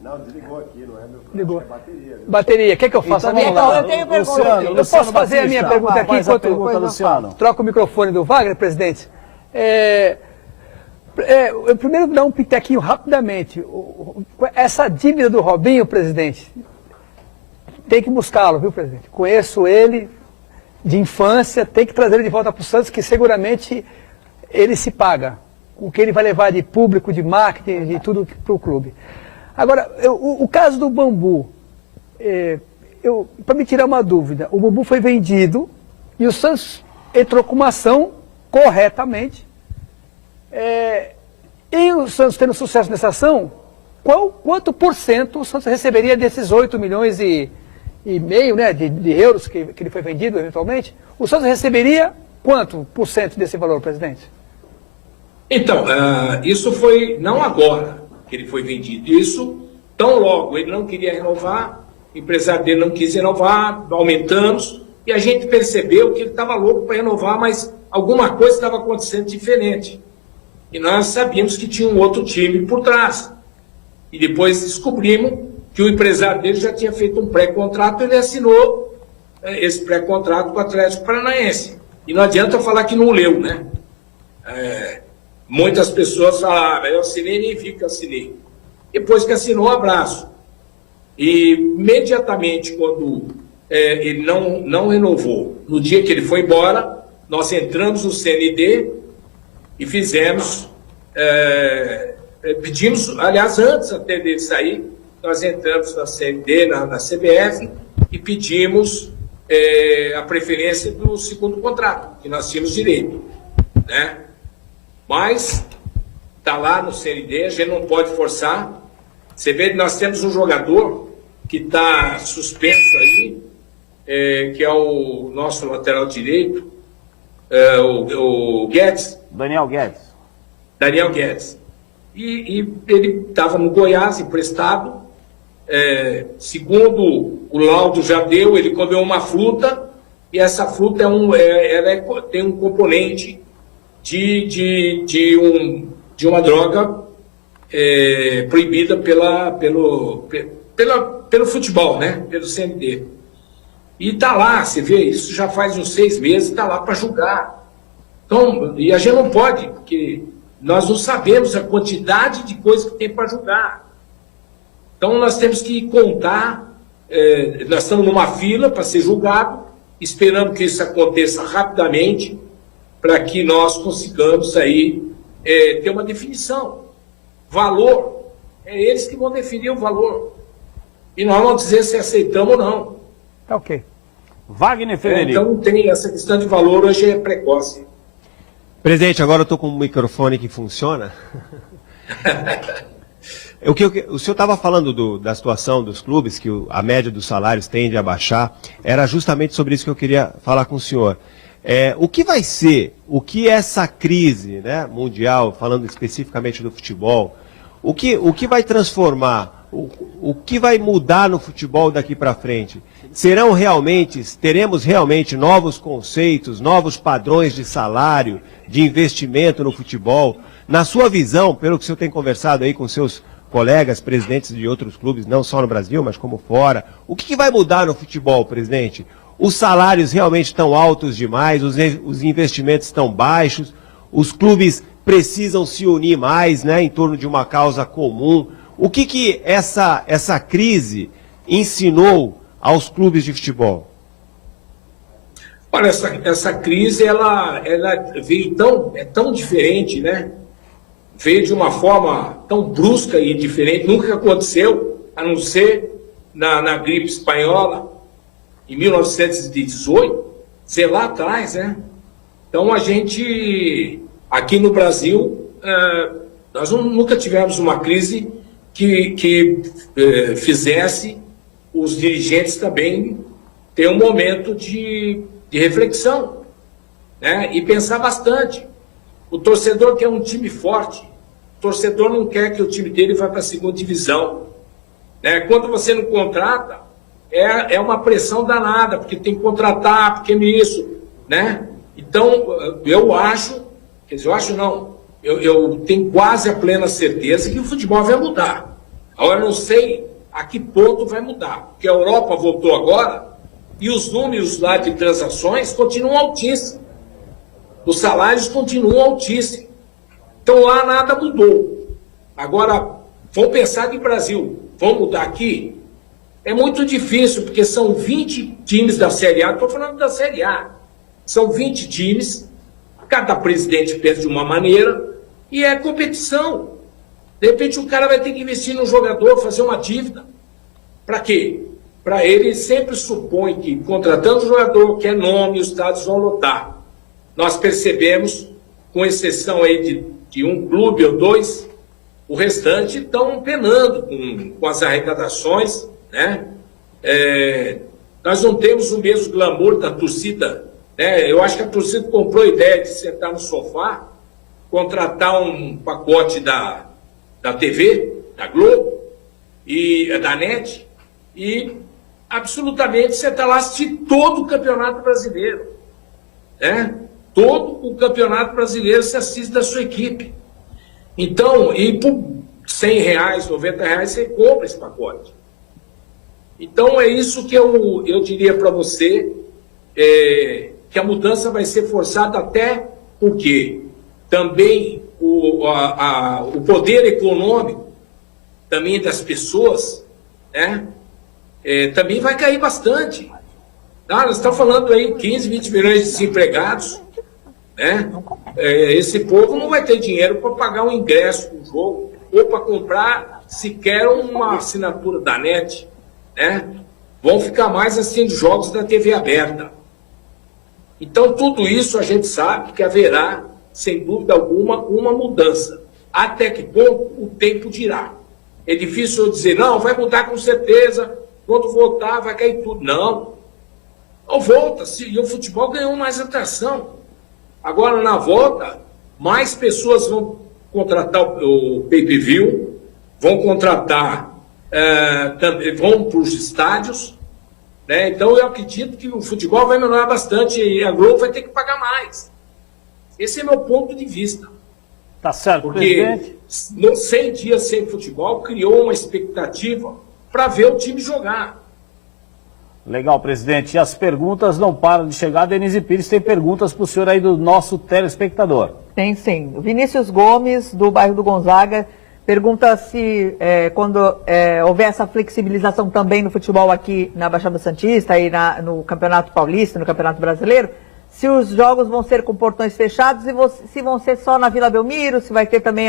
Não, desligou aqui, não é meu? Ligou. É bateria, viu? Bateria. Quer que eu faça? Então, Vamos vamos lá. lá. Eu tenho pergunta. Luciano, Eu posso fazer a minha Batista, pergunta aqui faz a enquanto pergunta, Luciano. troca o microfone do Wagner, presidente. Eu primeiro dar um pitequinho rapidamente. Essa dívida do Robinho, presidente, tem que buscá-lo, viu, presidente? Conheço ele de infância, tem que trazer ele de volta para o Santos, que seguramente ele se paga. O que ele vai levar de público, de marketing, de tudo para o clube. Agora, o caso do Bambu, para me tirar uma dúvida, o Bambu foi vendido e o Santos entrou com uma ação corretamente. E o Santos tendo sucesso nessa ação, quanto por cento o Santos receberia desses 8 milhões e meio, né, de euros que ele foi vendido eventualmente? O Santos receberia quanto por cento desse valor, presidente? Então, isso foi não agora que ele foi vendido. Isso, tão logo ele não queria renovar, o empresário dele não quis renovar, aumentamos, e a gente percebeu que ele estava louco para renovar, mas alguma coisa estava acontecendo diferente. E nós sabíamos que tinha um outro time por trás. E depois descobrimos que o empresário dele já tinha feito um pré-contrato, ele assinou esse pré-contrato com o Atlético Paranaense. E não adianta falar que não leu, né? Muitas pessoas falam, eu assinei, nem vi que eu assinei. Depois que assinou, abraço. E imediatamente, quando ele não renovou, no dia que ele foi embora, nós entramos no CND e fizemos, pedimos, aliás, antes até dele sair, nós entramos na CND, na CBF, e pedimos a preferência do segundo contrato, que nós tínhamos direito, né? Mas está lá no CND, a gente não pode forçar. Você vê que nós temos um jogador que está suspenso aí, que é o nosso lateral direito, o Guedes. Daniel Guedes. Daniel Guedes. E ele estava no Goiás, emprestado. Segundo o laudo já deu, ele comeu uma fruta, e essa fruta tem um componente de uma droga proibida pelo futebol, né? Pelo CND. E está lá, você vê, isso já faz uns 6 meses, está lá para julgar. Então, e a gente não pode, porque nós não sabemos a quantidade de coisa que tem para julgar. Então nós temos que contar, nós estamos numa fila para ser julgado, esperando que isso aconteça rapidamente, para que nós consigamos aí ter uma definição. Valor, é eles que vão definir o valor. E nós vamos dizer se aceitamos ou não. Tá ok. Wagner Federico. Então tem essa questão de valor, hoje é precoce. Presidente, agora eu estou com um microfone que funciona. O senhor estava falando da situação dos clubes, que a média dos salários tende a baixar. Era justamente sobre isso que eu queria falar com o senhor. O que vai ser, o que essa crise, né, mundial, falando especificamente do futebol, o que vai transformar, o que vai mudar no futebol daqui para frente? Teremos realmente novos conceitos, novos padrões de salário, de investimento no futebol? Na sua visão, pelo que o senhor tem conversado aí com seus colegas, presidentes de outros clubes, não só no Brasil, mas como fora, o que vai mudar no futebol, presidente? Os salários realmente estão altos demais, os investimentos estão baixos, os clubes precisam se unir mais, né, em torno de uma causa comum. O que essa crise ensinou aos clubes de futebol? Olha, essa crise, ela veio tão diferente, né? Veio de uma forma tão brusca e diferente, nunca aconteceu, a não ser na gripe espanhola, em 1918, sei lá atrás, né? Então a gente, aqui no Brasil, nós nunca tivemos uma crise que fizesse os dirigentes também ter um momento de reflexão, né? E pensar bastante. O torcedor quer um time forte, o torcedor não quer que o time dele vá para a segunda divisão, né? Quando você não contrata, é uma pressão danada, porque tem que contratar, porque isso, né? Então, eu acho não, eu tenho quase a plena certeza que o futebol vai mudar. Agora, eu não sei a que ponto vai mudar, porque a Europa voltou agora e os números lá de transações continuam altíssimos. Os salários continuam altíssimos. Então, lá nada mudou. Agora, vamos pensar de Brasil, vamos mudar aqui? É muito difícil, porque são 20 times da Série A, estou falando da Série A. São 20 times, cada presidente pensa de uma maneira, e é competição. De repente o cara vai ter que investir no jogador, fazer uma dívida. Para quê? Para ele sempre supõe que, contratando o jogador, que é nome, os estados vão lotar. Nós percebemos, com exceção aí de um clube ou dois, o restante estão penando com as arrecadações, né? Nós não temos o mesmo glamour da torcida, né? Eu acho que a torcida comprou a ideia de sentar no sofá, contratar um pacote da TV, da Globo e da NET, e absolutamente sentar lá assistir todo o Campeonato Brasileiro, né? Todo o Campeonato Brasileiro se assiste da sua equipe. Então, e por R$100, R$90 você compra esse pacote. Então é isso que eu diria para você, que a mudança vai ser forçada, até porque também o poder econômico também das pessoas, né, também vai cair bastante. Nós estamos falando aí 15, 20 milhões de desempregados, né? Esse povo não vai ter dinheiro para pagar um ingresso do jogo ou para comprar sequer uma assinatura da NET, né? Vão ficar mais assistindo jogos da TV aberta. Então, tudo isso a gente sabe que haverá, sem dúvida alguma, uma mudança. Até que ponto o tempo dirá. É difícil eu dizer, não, vai mudar com certeza, quando voltar vai cair tudo. Não. Ou volta, e o futebol ganhou mais atração. Agora, na volta, mais pessoas vão contratar o pay-per-view, vão contratar, vão para os estádios, né? Então eu acredito que o futebol vai melhorar bastante e a Globo vai ter que pagar mais. Esse é meu ponto de vista. Tá certo, porque presidente. 100 dias sem futebol criou uma expectativa para ver o time jogar. Legal, presidente. E as perguntas não param de chegar. Denise Pires tem perguntas para o senhor aí do nosso telespectador. Tem sim. O Vinícius Gomes, do bairro do Gonzaga, pergunta se quando houver essa flexibilização também no futebol aqui na Baixada Santista e no Campeonato Paulista, no Campeonato Brasileiro, se os jogos vão ser com portões fechados e se vão ser só na Vila Belmiro, se vai ter também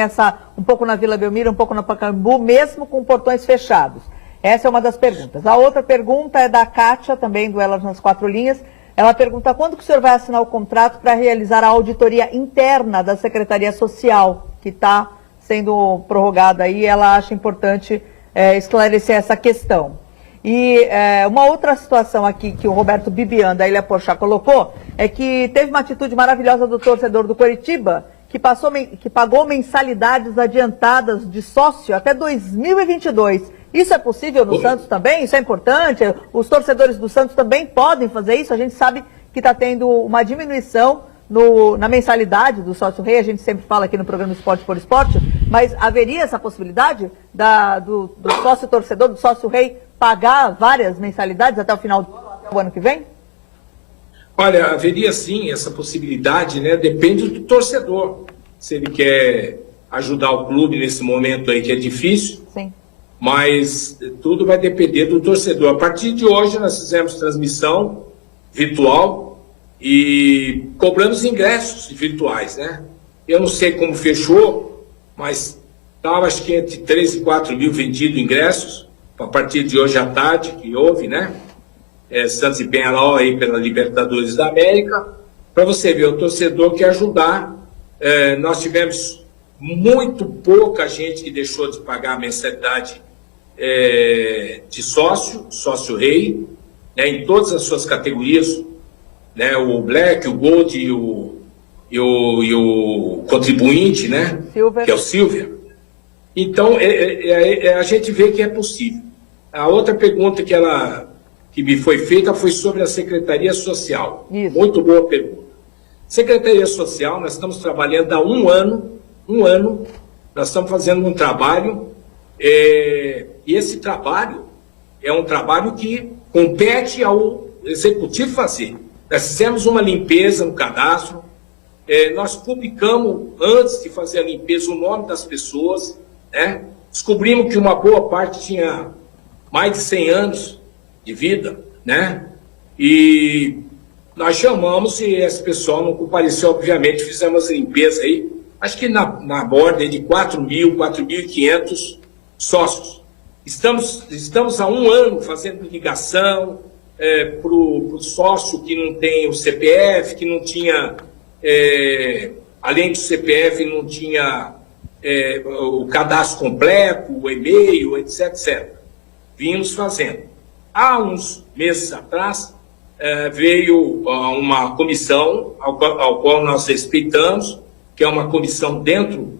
um pouco na Vila Belmiro, um pouco na Pacaembu, mesmo com portões fechados. Essa é uma das perguntas. A outra pergunta é da Kátia, também do Elas nas Quatro Linhas. Ela pergunta quando que o senhor vai assinar o contrato para realizar a auditoria interna da Secretaria Social, que está sendo prorrogada aí. Ela acha importante esclarecer essa questão. E uma outra situação aqui que o Roberto Bibian, da Ilha Porchá, colocou, é que teve uma atitude maravilhosa do torcedor do Coritiba, que pagou mensalidades adiantadas de sócio até 2022. Isso é possível no Santos também? Isso é importante? Os torcedores do Santos também podem fazer isso? A gente sabe que está tendo uma diminuição na mensalidade do sócio-rei, a gente sempre fala aqui no programa Esporte por Esporte, mas haveria essa possibilidade do sócio-torcedor, do sócio-rei, pagar várias mensalidades até o final do ano, até o ano que vem? Olha, haveria sim essa possibilidade, né? Depende do torcedor. Se ele quer ajudar o clube nesse momento aí que é difícil, sim. Mas tudo vai depender do torcedor. A partir de hoje nós fizemos transmissão virtual e cobramos ingressos virtuais, né? Eu não sei como fechou, mas estava acho que entre 3 e 4 mil vendidos ingressos a partir de hoje à tarde, que houve, né? Santos e Penharol aí pela Libertadores da América, para você ver, o torcedor quer ajudar. Nós tivemos muito pouca gente que deixou de pagar a mensalidade de sócio-rei, né, em todas as suas categorias, né, o Black, o Gold e o contribuinte, né, Silver. Que é o Silver. Então, a gente vê que é possível. A outra pergunta que me foi feita foi sobre a Secretaria Social. Isso. Muito boa pergunta. Secretaria Social, nós estamos trabalhando há um ano, nós estamos fazendo um trabalho, e esse trabalho é um trabalho que compete ao Executivo fazer. Nós fizemos uma limpeza no cadastro, nós publicamos, antes de fazer a limpeza, o nome das pessoas, né? Descobrimos que uma boa parte tinha mais de 100 anos de vida, né? E nós chamamos e esse pessoal não compareceu, obviamente, fizemos a limpeza aí, acho que na ordem de 4.500 sócios. Estamos há um ano fazendo ligação para o sócio que não tem o CPF, que não tinha, além do CPF, não tinha o cadastro completo, o e-mail, etc, etc. Vimos fazendo. Há uns meses atrás, veio uma comissão ao qual nós respeitamos, que é uma comissão dentro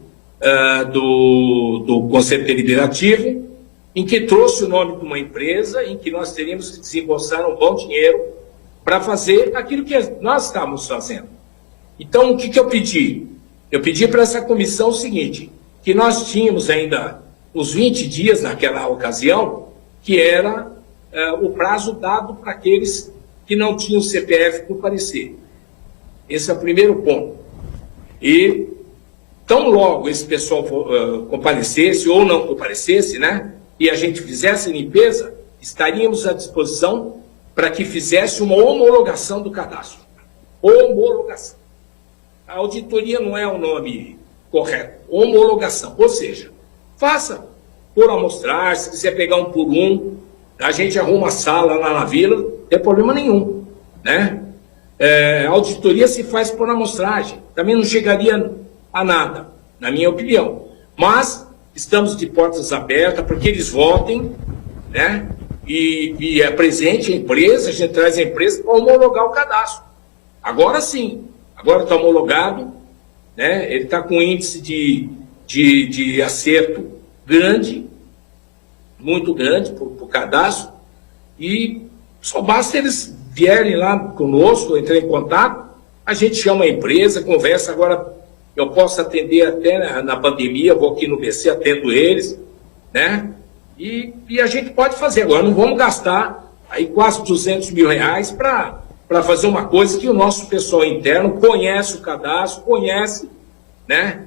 do Conselho Deliberativo, em que trouxe o nome de uma empresa, em que nós teríamos que desembolsar um bom dinheiro para fazer aquilo que nós estávamos fazendo. Então, o que eu pedi? Eu pedi para essa comissão o seguinte, que nós tínhamos ainda uns 20 dias naquela ocasião, que era o prazo dado para aqueles que não tinham CPF por parecer. Esse é o primeiro ponto. E tão logo esse pessoal comparecesse ou não comparecesse, né, e a gente fizesse a limpeza, estaríamos à disposição para que fizesse uma homologação do cadastro. Homologação. A auditoria não é o nome correto. Homologação. Ou seja, faça por amostragem, se quiser pegar um por um, a gente arruma a sala lá na vila, não tem problema nenhum, né? A auditoria se faz por amostragem, também não chegaria a nada, na minha opinião. Mas estamos de portas abertas para que eles votem, né? E apresente a empresa, a gente traz a empresa para homologar o cadastro. Agora sim, agora está homologado, né? Ele está com índice de acerto grande, muito grande para o cadastro, e só basta eles vierem lá conosco, entrar em contato, a gente chama a empresa, conversa. Agora eu posso atender até na pandemia, vou aqui no BC, atendo eles, né? E a gente pode fazer. Agora não vamos gastar aí quase 200 mil reais para fazer uma coisa que o nosso pessoal interno conhece o cadastro, conhece, né?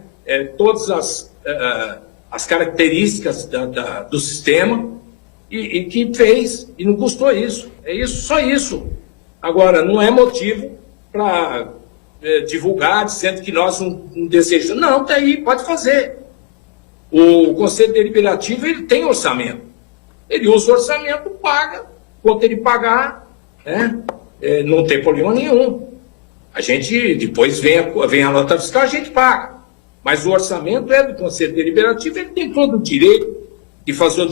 Todas as características do sistema e que fez, e não custou isso. É isso, só isso. Agora, não é motivo para divulgar, dizendo que nós não desejamos. Não, tá aí, pode fazer. O Conselho Deliberativo, ele tem orçamento. Ele usa o orçamento, paga. Quanto ele pagar, né, não tem problema nenhum. A gente, depois vem a nota fiscal, a gente paga. Mas o orçamento é do Conselho Deliberativo, ele tem todo o direito de fazer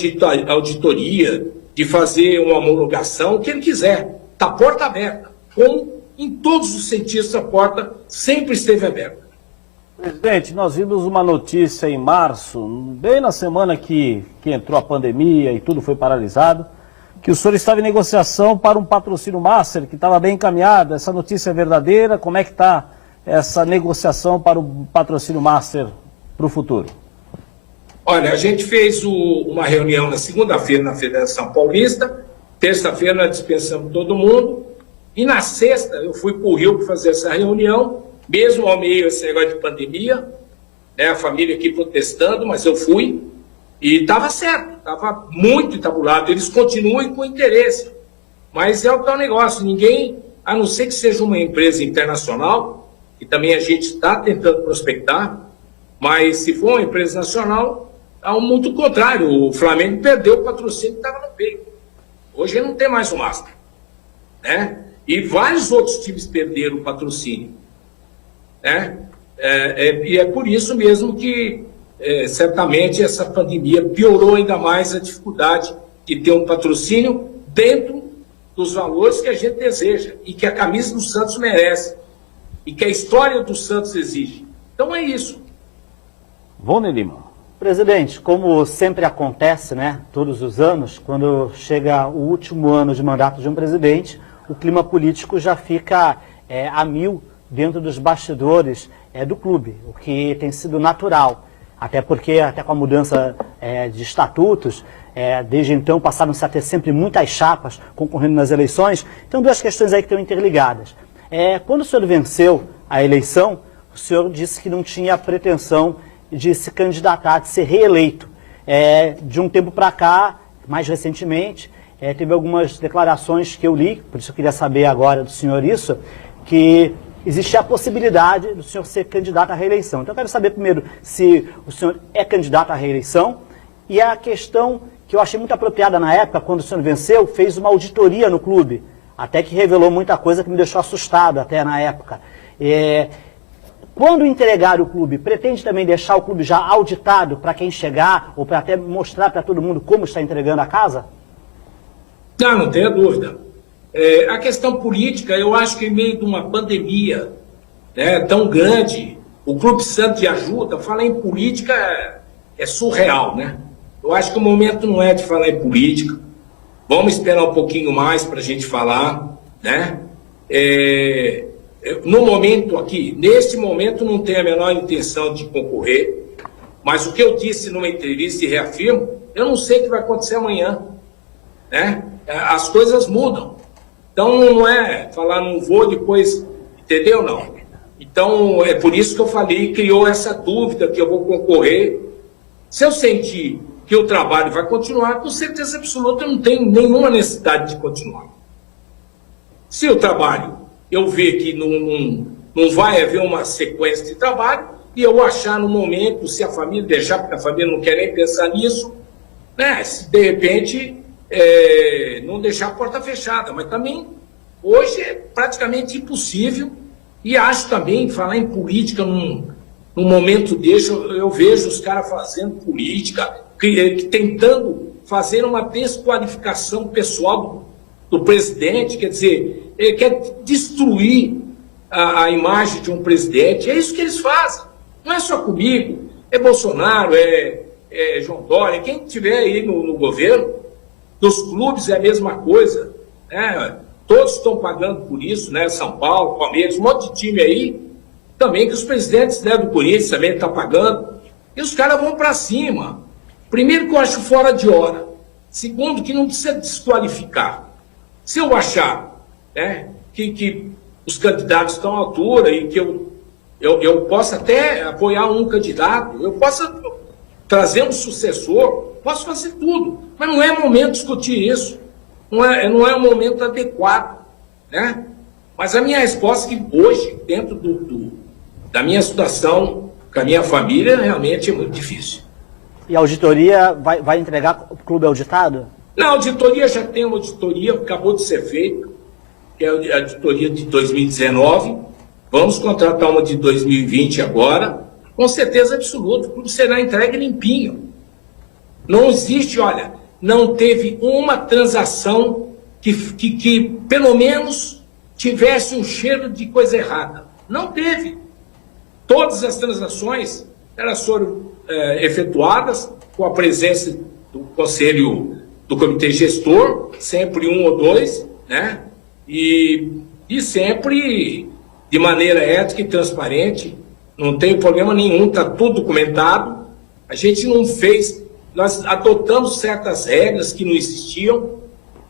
auditoria, de fazer uma homologação, o que ele quiser. Está a porta aberta. Como em todos os sentidos a porta sempre esteve aberta. Presidente, nós vimos uma notícia em março, bem na semana que entrou a pandemia e tudo foi paralisado, que o senhor estava em negociação para um patrocínio master, que estava bem encaminhado. Essa notícia é verdadeira? Como é que está essa negociação para o patrocínio master para o futuro? Olha, a gente fez uma reunião na segunda-feira na Federação Paulista, terça-feira nós dispensamos todo mundo, e na sexta eu fui para o Rio para fazer essa reunião, mesmo ao meio desse negócio de pandemia, né, a família aqui protestando, mas eu fui, e estava certo, estava muito entabulado, eles continuam com interesse, mas é o tal negócio, ninguém, a não ser que seja uma empresa internacional, que também a gente está tentando prospectar, mas se for uma empresa nacional, é muito contrário, o Flamengo perdeu o patrocínio que estava no peito, hoje ele não tem mais o Master, né? E vários outros times perderam o patrocínio, né? E é por isso mesmo que certamente essa pandemia piorou ainda mais a dificuldade de ter um patrocínio dentro dos valores que a gente deseja e que a camisa do Santos merece e que a história do Santos exige. Então é isso. Vone Lima. Presidente, como sempre acontece, né, todos os anos, quando chega o último ano de mandato de um presidente, o clima político já fica a mil dentro dos bastidores do clube, o que tem sido natural. Até porque, até com a mudança de estatutos, desde então passaram-se a ter sempre muitas chapas concorrendo nas eleições. Então, duas questões aí que estão interligadas. Quando o senhor venceu a eleição, o senhor disse que não tinha pretensão de se candidatar, de ser reeleito. De um tempo para cá, mais recentemente, teve algumas declarações que eu li, por isso eu queria saber agora do senhor isso, que existia a possibilidade do senhor ser candidato à reeleição. Então eu quero saber primeiro se o senhor é candidato à reeleição e a questão que eu achei muito apropriada na época, quando o senhor venceu, fez uma auditoria no clube, até que revelou muita coisa que me deixou assustado até na época. Quando entregar o clube, pretende também deixar o clube já auditado para quem chegar ou para até mostrar para todo mundo como está entregando a casa? Não tenha dúvida. A questão política, eu acho que em meio de uma pandemia, né, tão grande, o Clube Santos de Ajuda, falar em política é surreal, né? Eu acho que o momento não é de falar em política. Vamos esperar um pouquinho mais para a gente falar, né? No momento aqui, neste momento, não tenho a menor intenção de concorrer, mas o que eu disse numa entrevista e reafirmo, eu não sei o que vai acontecer amanhã, né? As coisas mudam. Então, não é falar não vou, depois, entendeu? Não. Então, é por isso que eu falei, criou essa dúvida que eu vou concorrer. Se eu sentir que o trabalho vai continuar, com certeza absoluta, eu não tenho nenhuma necessidade de continuar. Se o trabalho, eu ver que não vai haver uma sequência de trabalho, e eu achar no momento, se a família deixar, porque a família não quer nem pensar nisso, né? Se de repente... não deixar a porta fechada, mas também hoje é praticamente impossível e acho também, falar em política num momento desse, eu vejo os caras fazendo política, tentando fazer uma desqualificação pessoal do presidente, quer dizer, ele quer destruir a imagem de um presidente, é isso que eles fazem, não é só comigo, é Bolsonaro, é João Dória, quem estiver aí no governo, dos clubes é a mesma coisa, né? Todos estão pagando por isso, né? São Paulo, Palmeiras, um monte de time aí, também que os presidentes, né, do Corinthians também estão pagando, e os caras vão para cima. Primeiro que eu acho fora de hora, segundo que não precisa desqualificar. Se eu achar, né, que os candidatos estão à altura e que eu posso até apoiar um candidato, eu posso trazer um sucessor, posso fazer tudo, mas não é momento de discutir isso, não é um momento adequado, né? Mas a minha resposta é que hoje, dentro da minha situação, com a minha família, realmente é muito difícil. E a auditoria vai entregar o clube auditado? Na auditoria já tem uma auditoria, acabou de ser feita, que é a auditoria de 2019, vamos contratar uma de 2020 agora, com certeza absoluta, o clube será entregue limpinho. Não existe, olha, não teve uma transação que pelo menos tivesse um cheiro de coisa errada. Não teve. Todas as transações elas foram efetuadas com a presença do conselho, do comitê gestor, sempre um ou dois, né? E sempre de maneira ética e transparente, não tem problema nenhum, está tudo documentado. A gente não fez, nós adotamos certas regras que não existiam,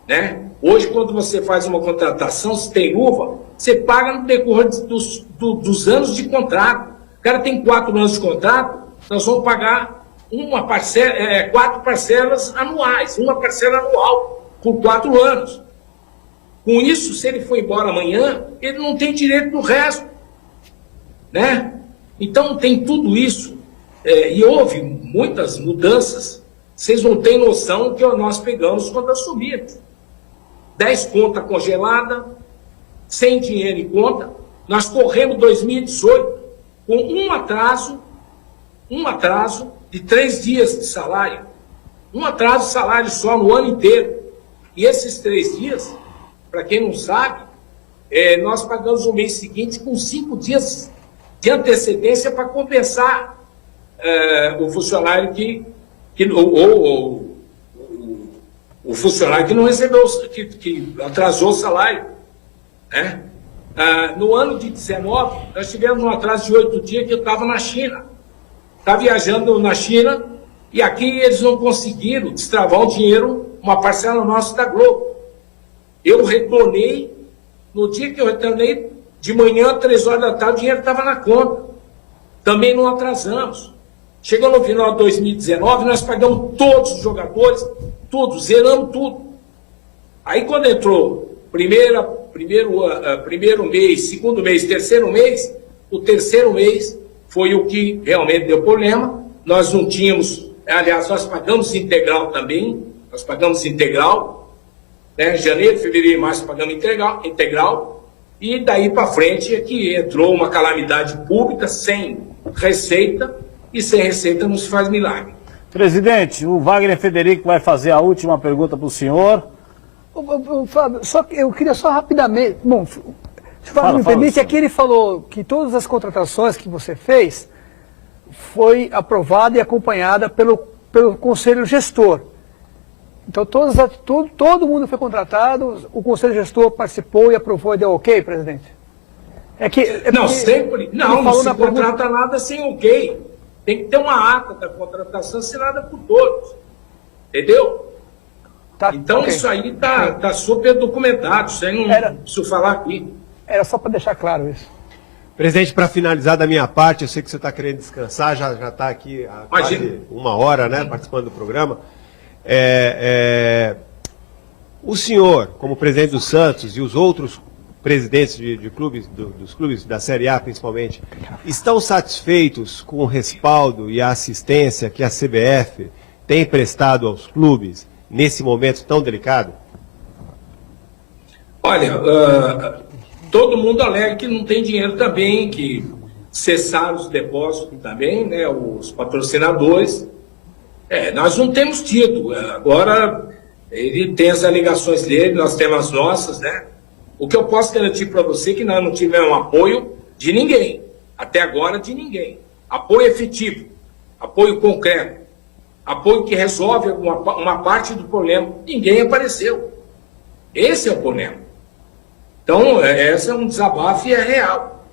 né? Hoje, quando você faz uma contratação, se tem luva, você paga no decorrer dos anos de contrato. O cara tem 4 anos de contrato, nós vamos pagar 4 parcelas anuais, uma parcela anual, por 4 anos. Com isso, se ele for embora amanhã, ele não tem direito do resto, né? Então, tem tudo isso. E houve muitas mudanças. Vocês não têm noção que nós pegamos quando assumimos. 10 contas congeladas, sem dinheiro em conta. Nós corremos 2018 com um atraso de 3 dias de salário. Um atraso de salário só no ano inteiro. E esses 3 dias, para quem não sabe, nós pagamos o mês seguinte com 5 dias de antecedência para compensar o funcionário o funcionário que não recebeu, que atrasou o salário, né? No ano de 19, nós tivemos um atraso de 8 dias que eu estava na China. Estava viajando na China e aqui eles não conseguiram destravar o dinheiro, uma parcela nossa da Globo. Eu retornei, no dia que eu retornei, de manhã, 3 horas da tarde, o dinheiro estava na conta. Também não atrasamos. Chegou no final de 2019, nós pagamos todos os jogadores, todos, zeramos tudo. Aí quando entrou primeiro mês, segundo mês, terceiro mês, o terceiro mês foi o que realmente deu problema. Nós não tínhamos, aliás, nós pagamos integral também, né? Janeiro, fevereiro e março pagamos integral, e daí para frente é que entrou uma calamidade pública sem receita, e sem receita não se faz milagre. Presidente, o Wagner Federico vai fazer a última pergunta para o senhor. Fábio, eu queria só rapidamente... Bom, se o Fábio me permite, aqui ele falou que todas as contratações que você fez foi aprovada e acompanhada pelo Conselho Gestor. Então, todo mundo foi contratado, o Conselho Gestor participou e aprovou e deu ok, presidente? Não se contrata nada sem ok. Tem que ter uma ata da contratação assinada por todos. Entendeu? Tá, então, okay. Isso aí tá super documentado. Isso aí não preciso falar aqui. Era só para deixar claro isso. Presidente, para finalizar da minha parte, eu sei que você está querendo descansar, já está aqui há quase 1 hora, né, participando do programa. O senhor, como presidente do Santos e os outros presidentes de clubes, dos clubes da Série A principalmente, estão satisfeitos com o respaldo e a assistência que a CBF tem prestado aos clubes nesse momento tão delicado? Olha, todo mundo alega que não tem dinheiro também, que cessaram os depósitos também, né, os patrocinadores. Nós não temos tido. Agora, ele tem as alegações dele, nós temos as nossas, né? O que eu posso garantir para você é que nós não tivemos apoio de ninguém. Até agora, de ninguém. Apoio efetivo, apoio concreto, apoio que resolve uma parte do problema. Ninguém apareceu. Esse é o problema. Então, esse é um desabafo e é real.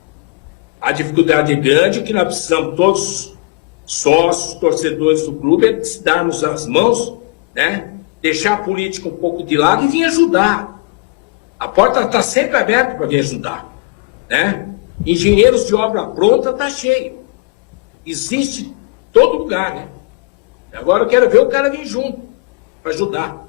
A dificuldade é grande, que nós precisamos, todos sócios, torcedores do clube, é de se darmos as mãos, né? Deixar a política um pouco de lado e vir ajudar. A porta está sempre aberta para vir ajudar, né? Engenheiros de obra pronta está cheio. Existe em todo lugar, né? Agora eu quero ver o cara vir junto, para ajudar.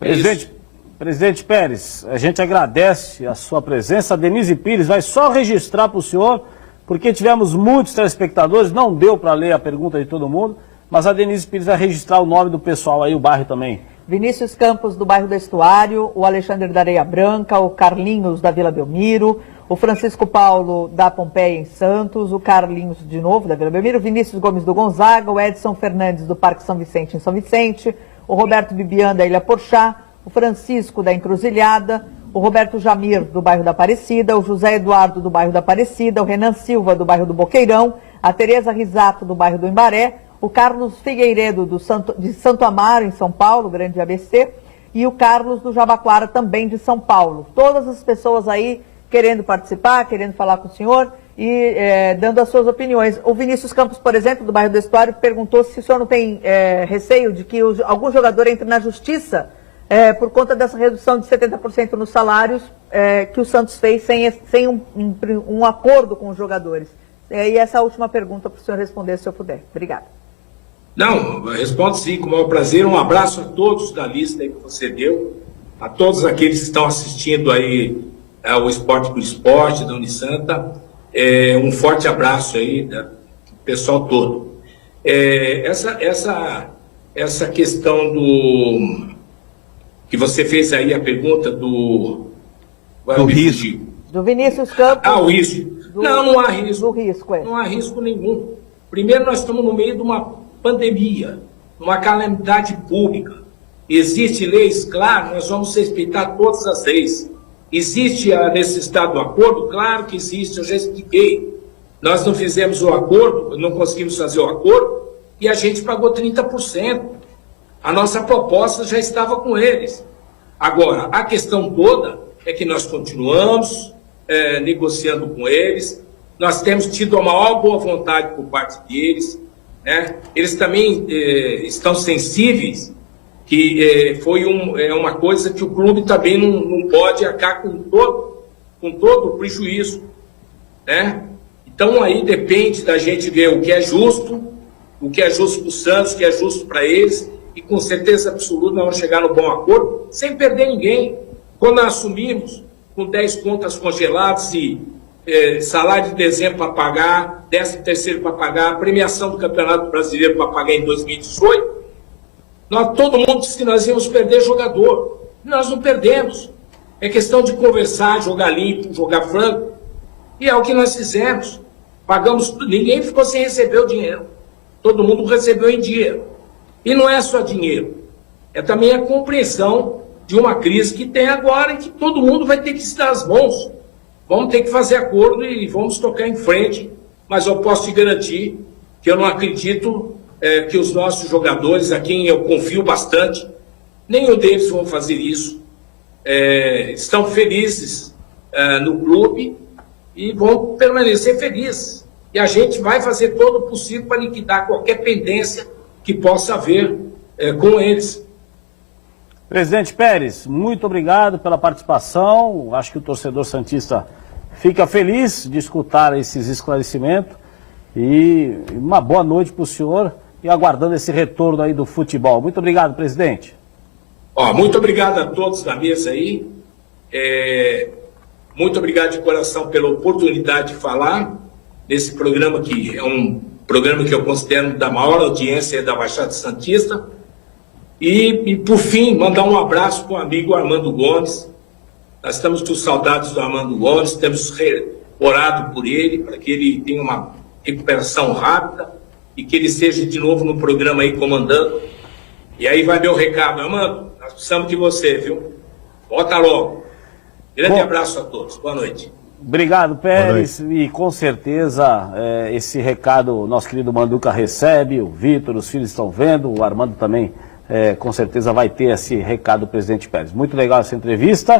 É isso. Presidente Pérez, a gente agradece a sua presença. A Denise Pires vai só registrar para o senhor, porque tivemos muitos telespectadores, não deu para ler a pergunta de todo mundo, mas a Denise Pires vai registrar o nome do pessoal aí, o bairro também. Vinícius Campos, do bairro do Estuário, o Alexandre da Areia Branca, o Carlinhos da Vila Belmiro, o Francisco Paulo da Pompeia em Santos, o Carlinhos de novo da Vila Belmiro, Vinícius Gomes do Gonzaga, o Edson Fernandes do Parque São Vicente em São Vicente, o Roberto Bibian da Ilha Porchá, o Francisco da Encruzilhada, o Roberto Jamir do bairro da Aparecida, o José Eduardo do bairro da Aparecida, o Renan Silva do bairro do Boqueirão, a Tereza Risato do bairro do Embaré, o Carlos Figueiredo de Santo Amaro, em São Paulo, grande ABC, e o Carlos do Jabaquara, também de São Paulo. Todas as pessoas aí querendo participar, querendo falar com o senhor e dando as suas opiniões. O Vinícius Campos, por exemplo, do bairro do Estuário, perguntou se o senhor não tem receio de que algum jogador entre na justiça por conta dessa redução de 70% nos salários que o Santos fez sem um acordo com os jogadores. E essa última pergunta para o senhor responder, se eu puder. Obrigada. Não, respondo sim, com o maior prazer. Um abraço a todos da lista aí que você deu, a todos aqueles que estão assistindo aí ao Esporte por Esporte, da Unisanta. Um forte abraço aí do pessoal todo. Essa questão que você fez aí, a pergunta do risco. Do Vinícius Campos. O risco. Não há risco. Do risco, Não há risco nenhum. Primeiro, nós estamos no meio de uma pandemia, uma calamidade pública. Existem leis, claro, nós vamos respeitar todas as leis. Existe a necessidade do acordo? Claro que existe, eu já expliquei. Nós não fizemos o acordo, não conseguimos fazer o acordo, e a gente pagou 30%. A nossa proposta já estava com eles. Agora, a questão toda é que nós continuamos negociando com eles, nós temos tido a maior boa vontade por parte deles, né? Eles também estão sensíveis que foi uma coisa que o clube também não pode arcar com todo o prejuízo, né? Então aí depende da gente ver o que é justo para o Santos, o que é justo para eles, e com certeza absoluta nós vamos chegar no bom acordo, sem perder ninguém. Quando nós assumimos com 10 contas congeladas e salário de dezembro para pagar, 13º para pagar, premiação do Campeonato Brasileiro para pagar em 2018, todo mundo disse que nós íamos perder jogador. Nós não perdemos. É questão de conversar, jogar limpo, jogar franco. E é o que nós fizemos. Pagamos tudo, ninguém ficou sem receber o dinheiro. Todo mundo recebeu em dinheiro. E não é só dinheiro. É também a compreensão de uma crise que tem agora e que todo mundo vai ter que se dar as mãos. Vamos ter que fazer acordo e vamos tocar em frente. Mas eu posso te garantir que eu não acredito que os nossos jogadores, a quem eu confio bastante, nenhum deles vão fazer isso. Estão felizes no clube e vão permanecer felizes. E a gente vai fazer todo o possível para liquidar qualquer pendência que possa haver com eles. Presidente Pérez, muito obrigado pela participação. Acho que o torcedor santista fica feliz de escutar esses esclarecimentos. E uma boa noite para o senhor e aguardando esse retorno aí do futebol. Muito obrigado, presidente. Muito obrigado a todos da mesa aí. Muito obrigado de coração pela oportunidade de falar nesse programa, que é um programa que eu considero da maior audiência da Baixada Santista. E por fim, mandar um abraço para o amigo Armando Gomes. Nós estamos com saudades do Armando Gomes, temos orado por ele, para que ele tenha uma recuperação rápida e que ele seja de novo no programa aí comandando. E aí vai meu recado, Armando, nós precisamos de você, viu? Volta logo. Grande abraço a todos. Boa noite. Obrigado, Pérez. E com certeza esse recado nosso querido Manduca recebe, o Vitor, os filhos estão vendo, o Armando também com certeza vai ter esse recado do presidente Pérez. Muito legal essa entrevista.